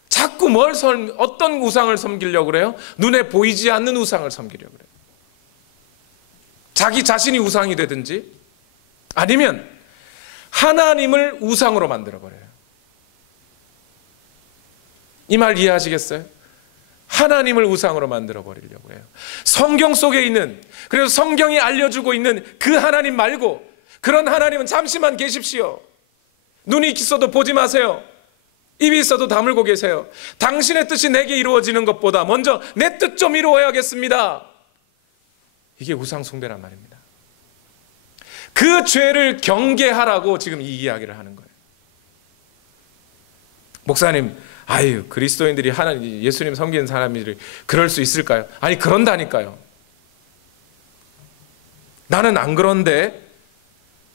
자꾸 어떤 우상을 섬기려고 그래요? 눈에 보이지 않는 우상을 섬기려고 그래요. 자기 자신이 우상이 되든지 아니면 하나님을 우상으로 만들어버려요. 이 말 이해하시겠어요? 하나님을 우상으로 만들어버리려고 해요. 성경 속에 있는, 그래서 성경이 알려주고 있는 그 하나님 말고, 그런 하나님은 잠시만 계십시오. 눈이 있어도 보지 마세요. 입이 있어도 다물고 계세요. 당신의 뜻이 내게 이루어지는 것보다 먼저 내 뜻 좀 이루어야겠습니다. 이게 우상 숭배란 말입니다. 그 죄를 경계하라고 지금 이 이야기를 하는 거예요. 목사님, 아유, 그리스도인들이 하나님, 예수님 섬기는 사람들이 그럴 수 있을까요? 아니, 그런다니까요. 나는 안 그런데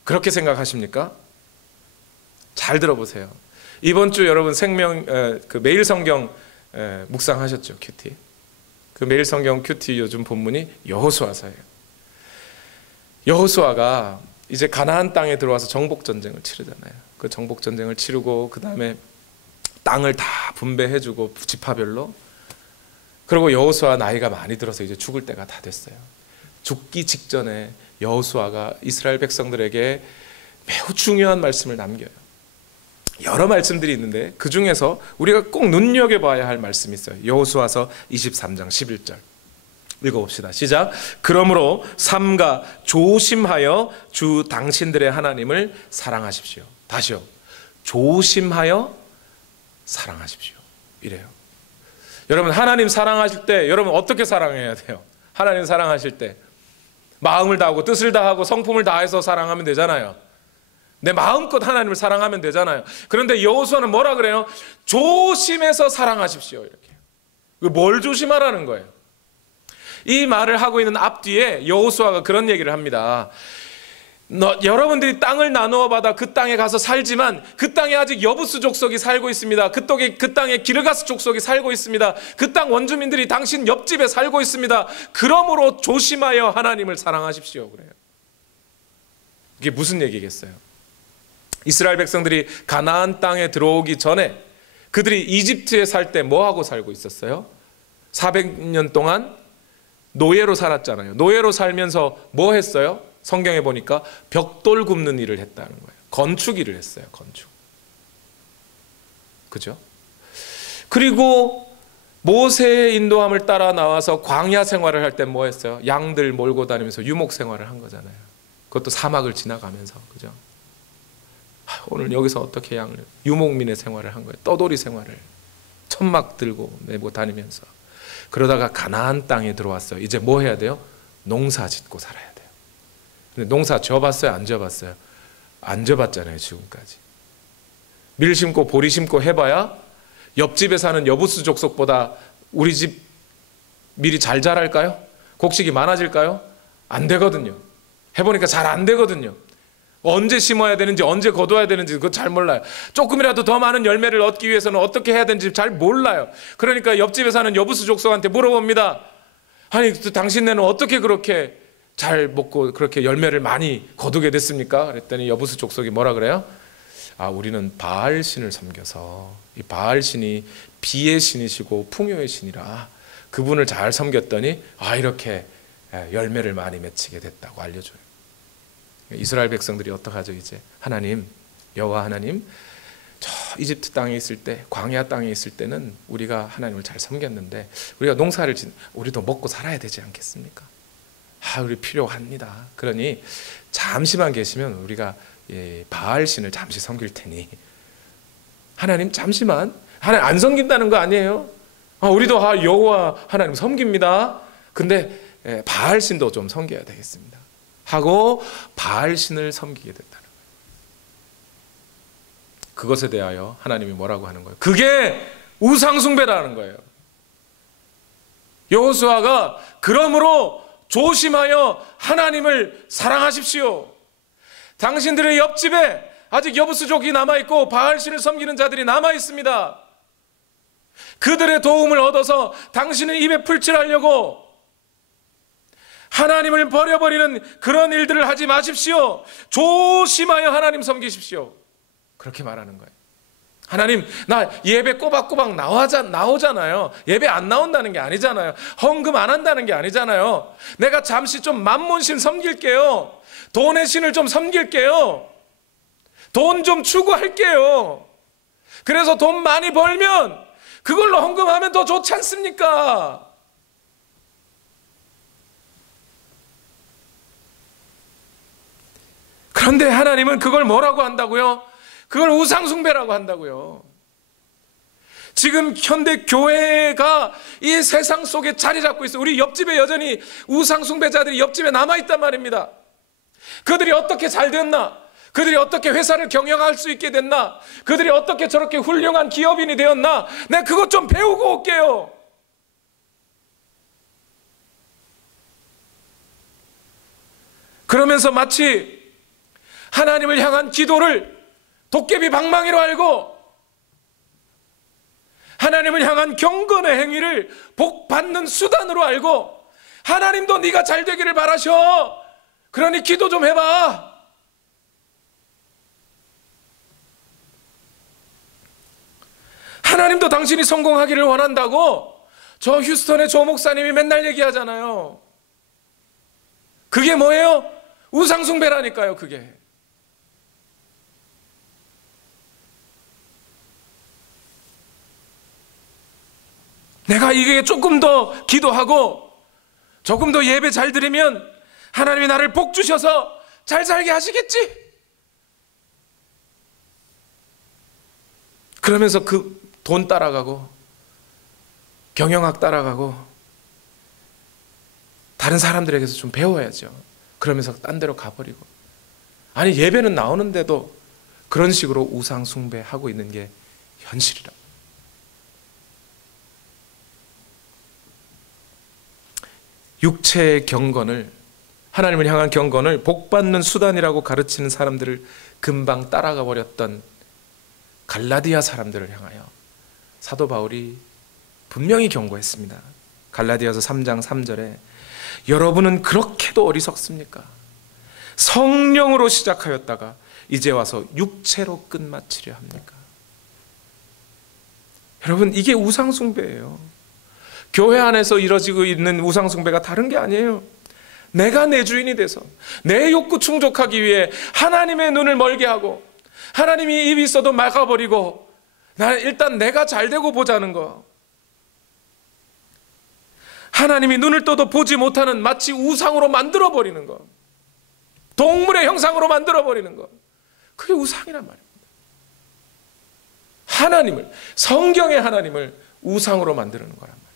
그렇게 생각하십니까? 잘 들어보세요. 이번 주 여러분 그 매일 성경 묵상하셨죠, 큐티? 그 매일 성경 큐티 요즘 본문이 여호수아서예요. 여호수아가 이제 가나안 땅에 들어와서 정복 전쟁을 치르잖아요. 그 정복 전쟁을 치르고 그 다음에 땅을 다 분배해주고 지파별로, 그리고 여호수아 나이가 많이 들어서 이제 죽을 때가 다 됐어요. 죽기 직전에 여호수아가 이스라엘 백성들에게 매우 중요한 말씀을 남겨요. 여러 말씀들이 있는데 그 중에서 우리가 꼭 눈여겨봐야 할 말씀이 있어요. 여호수아서 23장 11절 읽어봅시다. 시작. 그러므로 삼가 조심하여 주 당신들의 하나님을 사랑하십시오. 다시요. 조심하여 사랑하십시오. 이래요. 여러분, 하나님 사랑하실 때 여러분 어떻게 사랑해야 돼요? 하나님 사랑하실 때 마음을 다하고 뜻을 다하고 성품을 다해서 사랑하면 되잖아요. 내 마음껏 하나님을 사랑하면 되잖아요. 그런데 여호수아는 뭐라 그래요? 조심해서 사랑하십시오. 이렇게. 뭘 조심하라는 거예요? 이 말을 하고 있는 앞뒤에 여호수아가 그런 얘기를 합니다. 여러분들이 땅을 나누어 받아 그 땅에 가서 살지만 그 땅에 아직 여부스 족속이 살고 있습니다. 그 땅에 기르가스 족속이 살고 있습니다. 그 땅 원주민들이 당신 옆집에 살고 있습니다. 그러므로 조심하여 하나님을 사랑하십시오. 그래요. 이게 무슨 얘기겠어요? 이스라엘 백성들이 가나안 땅에 들어오기 전에 그들이 이집트에 살 때 뭐하고 살고 있었어요? 400년 동안 노예로 살았잖아요. 노예로 살면서 뭐 했어요? 성경에 보니까 벽돌 굽는 일을 했다는 거예요. 건축 일을 했어요. 건축. 그죠? 그리고 모세의 인도함을 따라 나와서 광야 생활을 할 때 뭐 했어요? 양들 몰고 다니면서 유목 생활을 한 거잖아요. 그것도 사막을 지나가면서. 그죠? 오늘 여기서 어떻게 유목민의 생활을 한 거예요. 떠돌이 생활을 천막 들고 메고 다니면서. 그러다가 가나안 땅에 들어왔어요. 이제 뭐 해야 돼요? 농사 짓고 살아야 돼요. 근데 농사 져봤어요? 안 져봤어요? 안 져봤잖아요. 지금까지. 밀 심고 보리 심고 해봐야 옆집에 사는 여부스 족속보다 우리 집 밀이 잘 자랄까요? 곡식이 많아질까요? 안 되거든요. 해보니까 잘 안 되거든요. 언제 심어야 되는지 언제 거둬야 되는지 그거 잘 몰라요. 조금이라도 더 많은 열매를 얻기 위해서는 어떻게 해야 되는지 잘 몰라요. 그러니까 옆집에 사는 여부스 족속한테 물어봅니다. 아니 당신네는 어떻게 그렇게 잘 먹고 그렇게 열매를 많이 거두게 됐습니까? 그랬더니 여부스 족속이 뭐라 그래요? 우리는 바알 신을 섬겨서 이 바알 신이 비의 신이시고 풍요의 신이라 그분을 잘 섬겼더니 이렇게 열매를 많이 맺히게 됐다고 알려줘요. 이스라엘 백성들이 어떡하죠? 이제 하나님, 여호와 하나님, 저 이집트 땅에 있을 때, 광야 땅에 있을 때는 우리가 하나님을 잘 섬겼는데 우리가 농사를 우리도 먹고 살아야 되지 않겠습니까? 우리 필요합니다. 그러니 잠시만 계시면 우리가 바알 신을 잠시 섬길 테니 하나님 잠시만. 하나님 안 섬긴다는 거 아니에요. 우리도 여호와 하나님 섬깁니다. 근데 바알 신도 좀 섬겨야 되겠습니다. 하고 바알 신을 섬기게 됐다는 거예요. 그것에 대하여 하나님이 뭐라고 하는 거예요? 그게 우상숭배라는 거예요. 여호수아가 그러므로 조심하여 하나님을 사랑하십시오. 당신들의 옆집에 아직 여부스족이 남아있고 바알신을 섬기는 자들이 남아있습니다. 그들의 도움을 얻어서 당신의 입에 풀칠하려고 하나님을 버려버리는 그런 일들을 하지 마십시오. 조심하여 하나님 섬기십시오. 그렇게 말하는 거예요. 하나님, 나 예배 꼬박꼬박 나오잖아요. 예배 안 나온다는 게 아니잖아요. 헌금 안 한다는 게 아니잖아요. 내가 잠시 좀 만몬신 섬길게요. 돈의 신을 좀 섬길게요. 돈 좀 추구할게요. 그래서 돈 많이 벌면 그걸로 헌금하면 더 좋지 않습니까? 그런데 하나님은 그걸 뭐라고 한다고요? 그걸 우상숭배라고 한다고요. 지금 현대 교회가 이 세상 속에 자리 잡고 있어요. 우리 옆집에 여전히 우상숭배자들이 옆집에 남아있단 말입니다. 그들이 어떻게 잘 됐나? 그들이 어떻게 회사를 경영할 수 있게 됐나? 그들이 어떻게 저렇게 훌륭한 기업인이 되었나? 내가 그것 좀 배우고 올게요. 그러면서 마치 하나님을 향한 기도를 도깨비 방망이로 알고 하나님을 향한 경건의 행위를 복 받는 수단으로 알고 하나님도 네가 잘 되기를 바라셔. 그러니 기도 좀 해봐. 하나님도 당신이 성공하기를 원한다고 저 휴스턴의 조 목사님이 맨날 얘기하잖아요. 그게 뭐예요? 우상숭배라니까요. 그게. 내가 이게 조금 더 기도하고 조금 더 예배 잘 드리면 하나님이 나를 복 주셔서 잘 살게 하시겠지? 그러면서 그 돈 따라가고 경영학 따라가고 다른 사람들에게서 좀 배워야죠. 그러면서 딴 데로 가버리고 아니 예배는 나오는데도 그런 식으로 우상 숭배하고 있는 게 현실이라. 육체의 경건을, 하나님을 향한 경건을 복받는 수단이라고 가르치는 사람들을 금방 따라가 버렸던 갈라디아 사람들을 향하여 사도 바울이 분명히 경고했습니다. 갈라디아서 3장 3절에 여러분은 그렇게도 어리석습니까? 성령으로 시작하였다가 이제 와서 육체로 끝마치려 합니까? 여러분, 이게 우상숭배예요. 교회 안에서 이루어지고 있는 우상숭배가 다른 게 아니에요. 내가 내 주인이 돼서 내 욕구 충족하기 위해 하나님의 눈을 멀게 하고, 하나님이 입이 있어도 막아버리고, 일단 내가 잘 되고 보자는 거. 하나님이 눈을 떠도 보지 못하는 마치 우상으로 만들어버리는 거, 동물의 형상으로 만들어버리는 거, 그게 우상이란 말입니다. 하나님을, 성경의 하나님을 우상으로 만드는 거란 말입니다.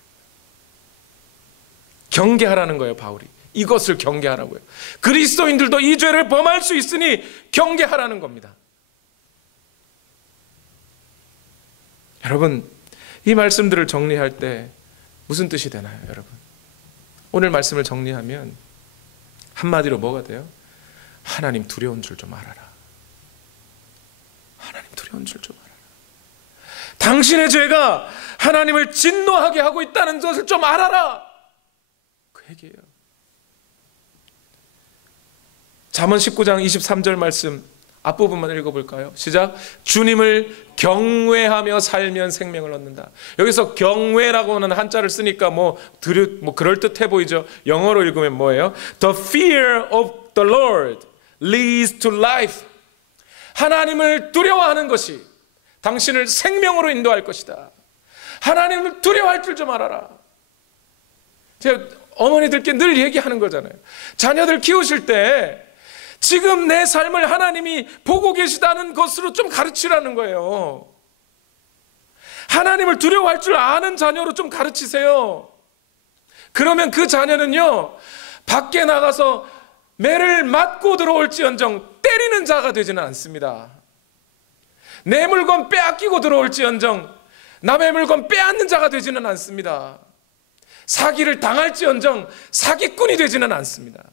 경계하라는 거예요. 바울이 이것을 경계하라고요. 그리스도인들도 이 죄를 범할 수 있으니 경계하라는 겁니다. 여러분, 이 말씀들을 정리할 때 무슨 뜻이 되나요? 여러분, 오늘 말씀을 정리하면 한마디로 뭐가 돼요? 하나님 두려운 줄 좀 알아라. 하나님 두려운 줄 좀 알아라. 당신의 죄가 하나님을 진노하게 하고 있다는 것을 좀 알아라. 그 얘기예요. 잠언 19장 23절 말씀 앞부분만 읽어볼까요? 시작. 주님을 경외하며 살면 생명을 얻는다. 여기서 경외라고 하는 한자를 쓰니까 뭐 그럴듯해 보이죠? 영어로 읽으면 뭐예요? The fear of the Lord leads to life. 하나님을 두려워하는 것이 당신을 생명으로 인도할 것이다. 하나님을 두려워할 줄 좀 알아라. 제가 어머니들께 늘 얘기하는 거잖아요. 자녀들 키우실 때 지금 내 삶을 하나님이 보고 계시다는 것으로 좀 가르치라는 거예요. 하나님을 두려워할 줄 아는 자녀로 좀 가르치세요. 그러면 그 자녀는요, 밖에 나가서 매를 맞고 들어올지언정 때리는 자가 되지는 않습니다. 내 물건 빼앗기고 들어올지언정 남의 물건 빼앗는 자가 되지는 않습니다. 사기를 당할지언정 사기꾼이 되지는 않습니다.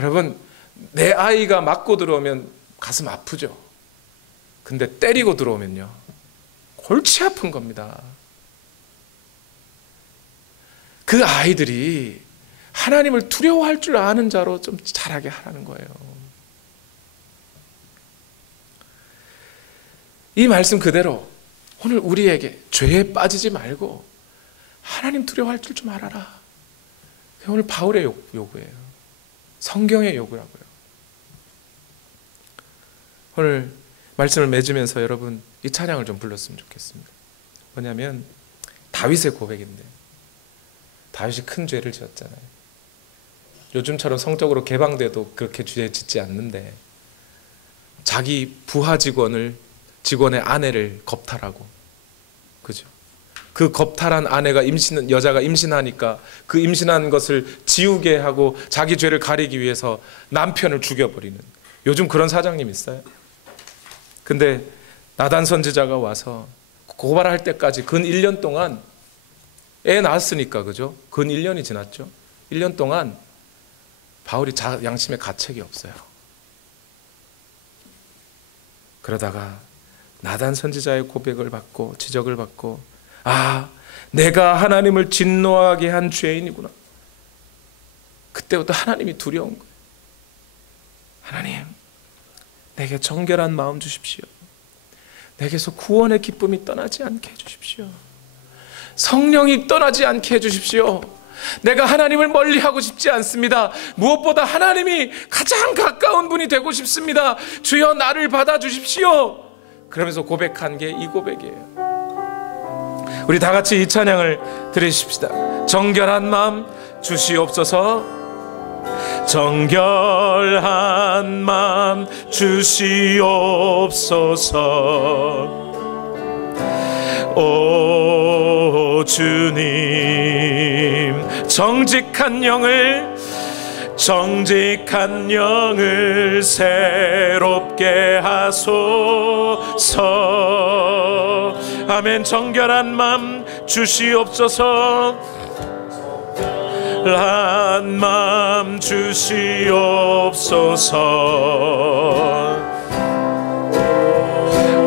여러분, 내 아이가 맞고 들어오면 가슴 아프죠. 근데 때리고 들어오면요, 골치 아픈 겁니다. 그 아이들이 하나님을 두려워할 줄 아는 자로 좀 자라게 하라는 거예요. 이 말씀 그대로 오늘 우리에게 죄에 빠지지 말고 하나님 두려워할 줄 좀 알아라. 그게 오늘 바울의 요구예요. 성경의 요구라고요. 오늘 말씀을 맺으면서 여러분 이 찬양을 좀 불렀으면 좋겠습니다. 뭐냐면 다윗의 고백인데, 다윗이 큰 죄를 지었잖아요. 요즘처럼 성적으로 개방돼도 그렇게 죄 짓지 않는데 자기 부하 직원의 아내를 겁탈하고, 그죠? 그 겁탈한 아내가 여자가 임신하니까 그 임신한 것을 지우게 하고 자기 죄를 가리기 위해서 남편을 죽여버리는, 요즘 그런 사장님 있어요. 근데 나단 선지자가 와서 고발할 때까지 근 1년 동안, 애 낳았으니까, 그죠? 근 1년이 지났죠. 1년 동안 바울이 양심에 가책이 없어요. 그러다가 나단 선지자의 고백을 받고 지적을 받고, 아, 내가 하나님을 진노하게 한 죄인이구나. 그때부터 하나님이 두려운 거예요. 하나님, 내게 정결한 마음 주십시오. 내게서 구원의 기쁨이 떠나지 않게 해주십시오. 성령이 떠나지 않게 해주십시오. 내가 하나님을 멀리하고 싶지 않습니다. 무엇보다 하나님이 가장 가까운 분이 되고 싶습니다. 주여 나를 받아주십시오. 그러면서 고백한 게 이 고백이에요. 우리 다 같이 이 찬양을 들으십시다. 정결한 마음 주시옵소서. 정결한 마음 주시옵소서. 오 주님, 정직한 영을 정직한 영을 새롭게 하소서. 아멘. 정결한 맘 주시옵소서. 한 맘 주시옵소서.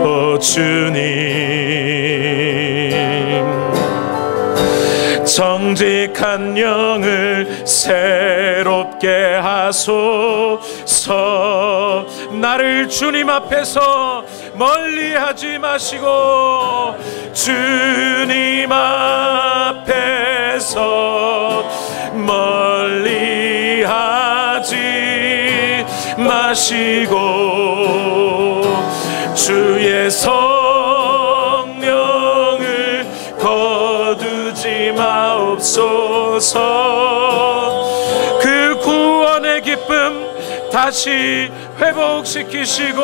오 주님, 정직한 영을 새롭게 하소서. 나를 주님 앞에서 멀리하지 마시고, 주님 앞에서 멀리하지 마시고, 주의 성령을 거두지 마옵소서. 그 구원의 기쁨 다시 회복시키시고,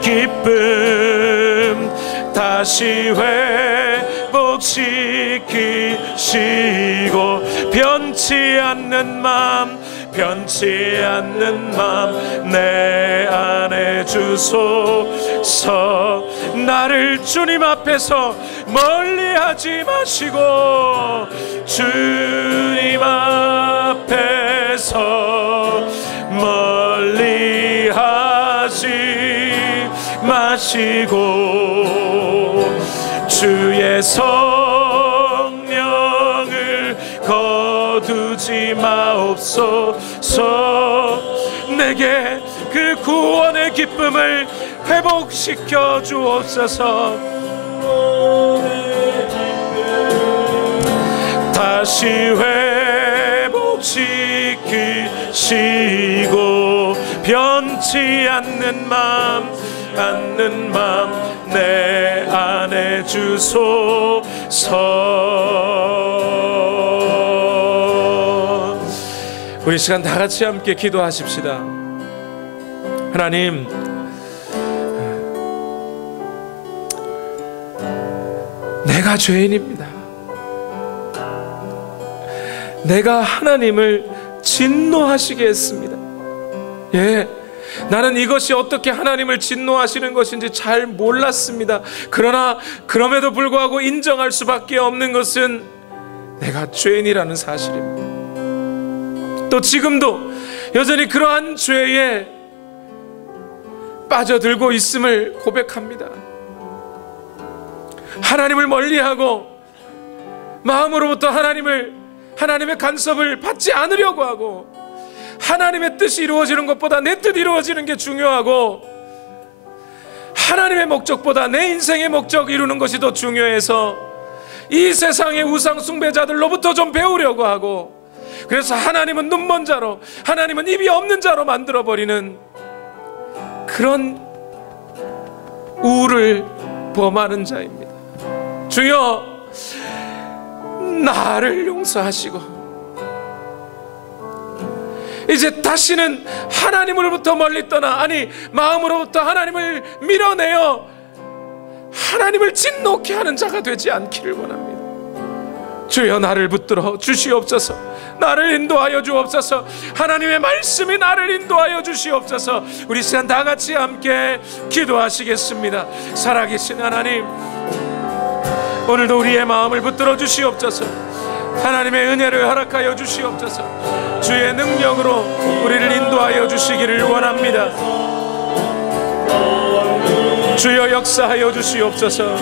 기쁨 다시 회복시키시고, 변치 않는 맘, 변치 않는 맘 내 안에 주소서. 나를 주님 앞에서 멀리하지 마시고, 주님 앞에서 멀리하지 마시고, 주의 성령을 거두지 마옵소서. 내게 그 구원의 기쁨을 회복시켜 주옵소서. 다시 회복시키시고, 변치 않는 맘 내 안에 주소서. 우리 시간 다 같이 함께 기도하십시다. 하나님, 내가 죄인입니다. 내가 하나님을 진노하시게 했습니다. 예, 나는 이것이 어떻게 하나님을 진노하시는 것인지 잘 몰랐습니다. 그러나 그럼에도 불구하고 인정할 수밖에 없는 것은 내가 죄인이라는 사실입니다. 또 지금도 여전히 그러한 죄에 빠져들고 있음을 고백합니다. 하나님을 멀리하고 마음으로부터 하나님의 간섭을 받지 않으려고 하고, 하나님의 뜻이 이루어지는 것보다 내 뜻 이루어지는 게 중요하고, 하나님의 목적보다 내 인생의 목적 이루는 것이 더 중요해서 이 세상의 우상 숭배자들로부터 좀 배우려고 하고, 그래서 하나님은 눈먼 자로, 하나님은 입이 없는 자로 만들어버리는 그런 우를 범하는 자입니다. 주여, 나를 용서하시고 이제 다시는 하나님으로부터 멀리 떠나, 아니 마음으로부터 하나님을 밀어내어 하나님을 진노케 하는 자가 되지 않기를 원합니다. 주여, 나를 붙들어 주시옵소서. 나를 인도하여 주옵소서. 하나님의 말씀이 나를 인도하여 주시옵소서. 우리 시간 다 같이 함께 기도하시겠습니다. 살아계신 하나님, 오늘도 우리의 마음을 붙들어 주시옵소서. 하나님의 은혜를 허락하여 주시옵소서. 주의 능력으로 우리를 인도하여 주시기를 원합니다. 주여, 역사하여 주시옵소서.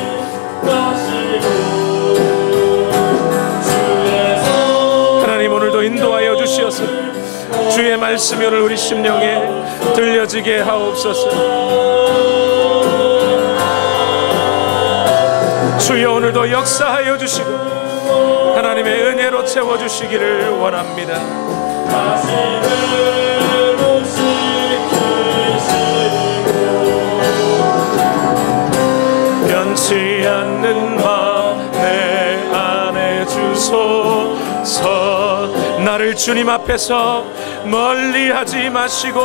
하나님, 오늘도 인도하여 주시옵소서. 주의 말씀이 오늘 우리 심령에 들려지게 하옵소서. 주여, 오늘도 역사하여 주시고 하나님의 은혜로 채워주시기를 원합니다. 변치 않는 마음 내 안에 주소서. 나를 주님 앞에서 멀리하지 마시고,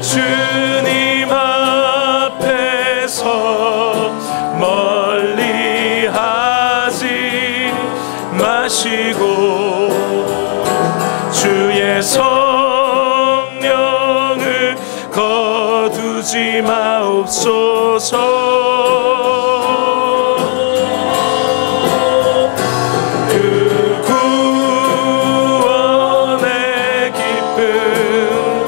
주님 앞에서 멀리하지 마시고, 주의 성령을 거두지 마옵소서. 그 구원의 기쁨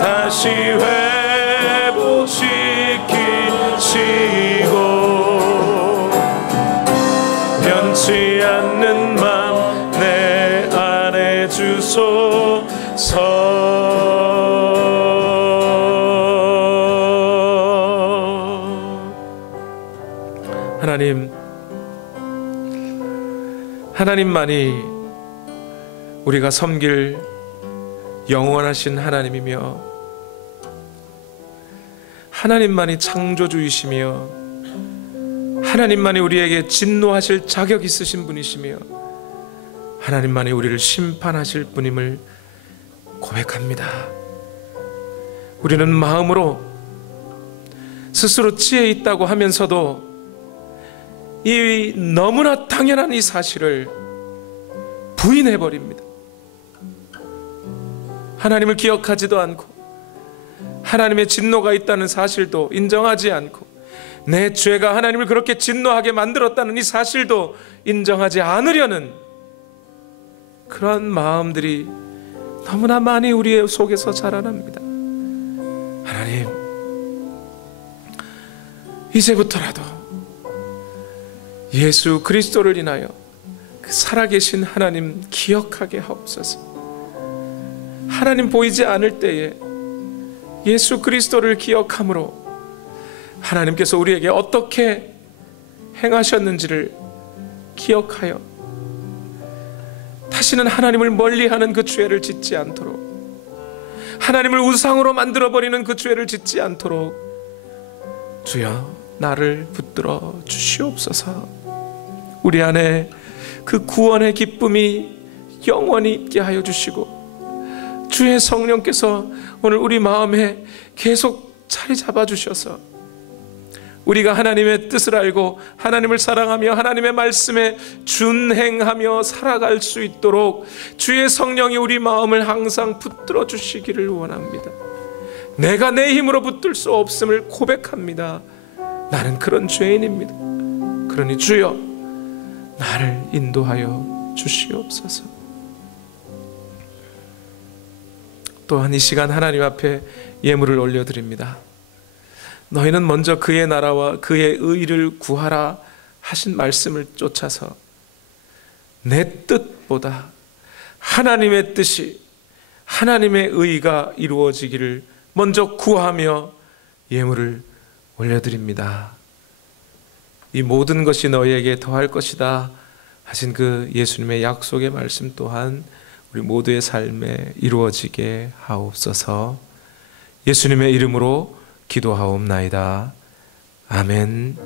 다시 회복시키시고 변치 않는 맘 내 안에 주소서. 하나님만이 우리가 섬길 영원하신 하나님이며, 하나님만이 창조주이시며, 하나님만이 우리에게 진노하실 자격 있으신 분이시며, 하나님만이 우리를 심판하실 분임을 고백합니다. 우리는 마음으로 스스로 지혜 있다고 하면서도 이 너무나 당연한 이 사실을 부인해버립니다. 하나님을 기억하지도 않고 하나님의 진노가 있다는 사실도 인정하지 않고 내 죄가 하나님을 그렇게 진노하게 만들었다는 이 사실도 인정하지 않으려는 그런 마음들이 너무나 많이 우리의 속에서 자라납니다. 하나님, 이제부터라도 예수 그리스도를 인하여 그 살아계신 하나님 기억하게 하옵소서. 하나님 보이지 않을 때에 예수 그리스도를 기억함으로 하나님께서 우리에게 어떻게 행하셨는지를 기억하여 다시는 하나님을 멀리하는 그 죄를 짓지 않도록, 하나님을 우상으로 만들어버리는 그 죄를 짓지 않도록 주여 나를 붙들어 주시옵소서. 우리 안에 그 구원의 기쁨이 영원히 있게 하여 주시고 주의 성령께서 오늘 우리 마음에 계속 자리 잡아 주셔서 우리가 하나님의 뜻을 알고 하나님을 사랑하며 하나님의 말씀에 준행하며 살아갈 수 있도록 주의 성령이 우리 마음을 항상 붙들어 주시기를 원합니다. 내가 내 힘으로 붙들 수 없음을 고백합니다. 나는 그런 죄인입니다. 그러니 주여 나를 인도하여 주시옵소서. 또한 이 시간 하나님 앞에 예물을 올려드립니다. 너희는 먼저 그의 나라와 그의 의를 구하라 하신 말씀을 쫓아서 내 뜻보다 하나님의 뜻이, 하나님의 의가 이루어지기를 먼저 구하며 예물을 올려드립니다. 이 모든 것이 너희에게 더할 것이다 하신 그 예수님의 약속의 말씀 또한 우리 모두의 삶에 이루어지게 하옵소서. 예수님의 이름으로 기도하옵나이다. 아멘.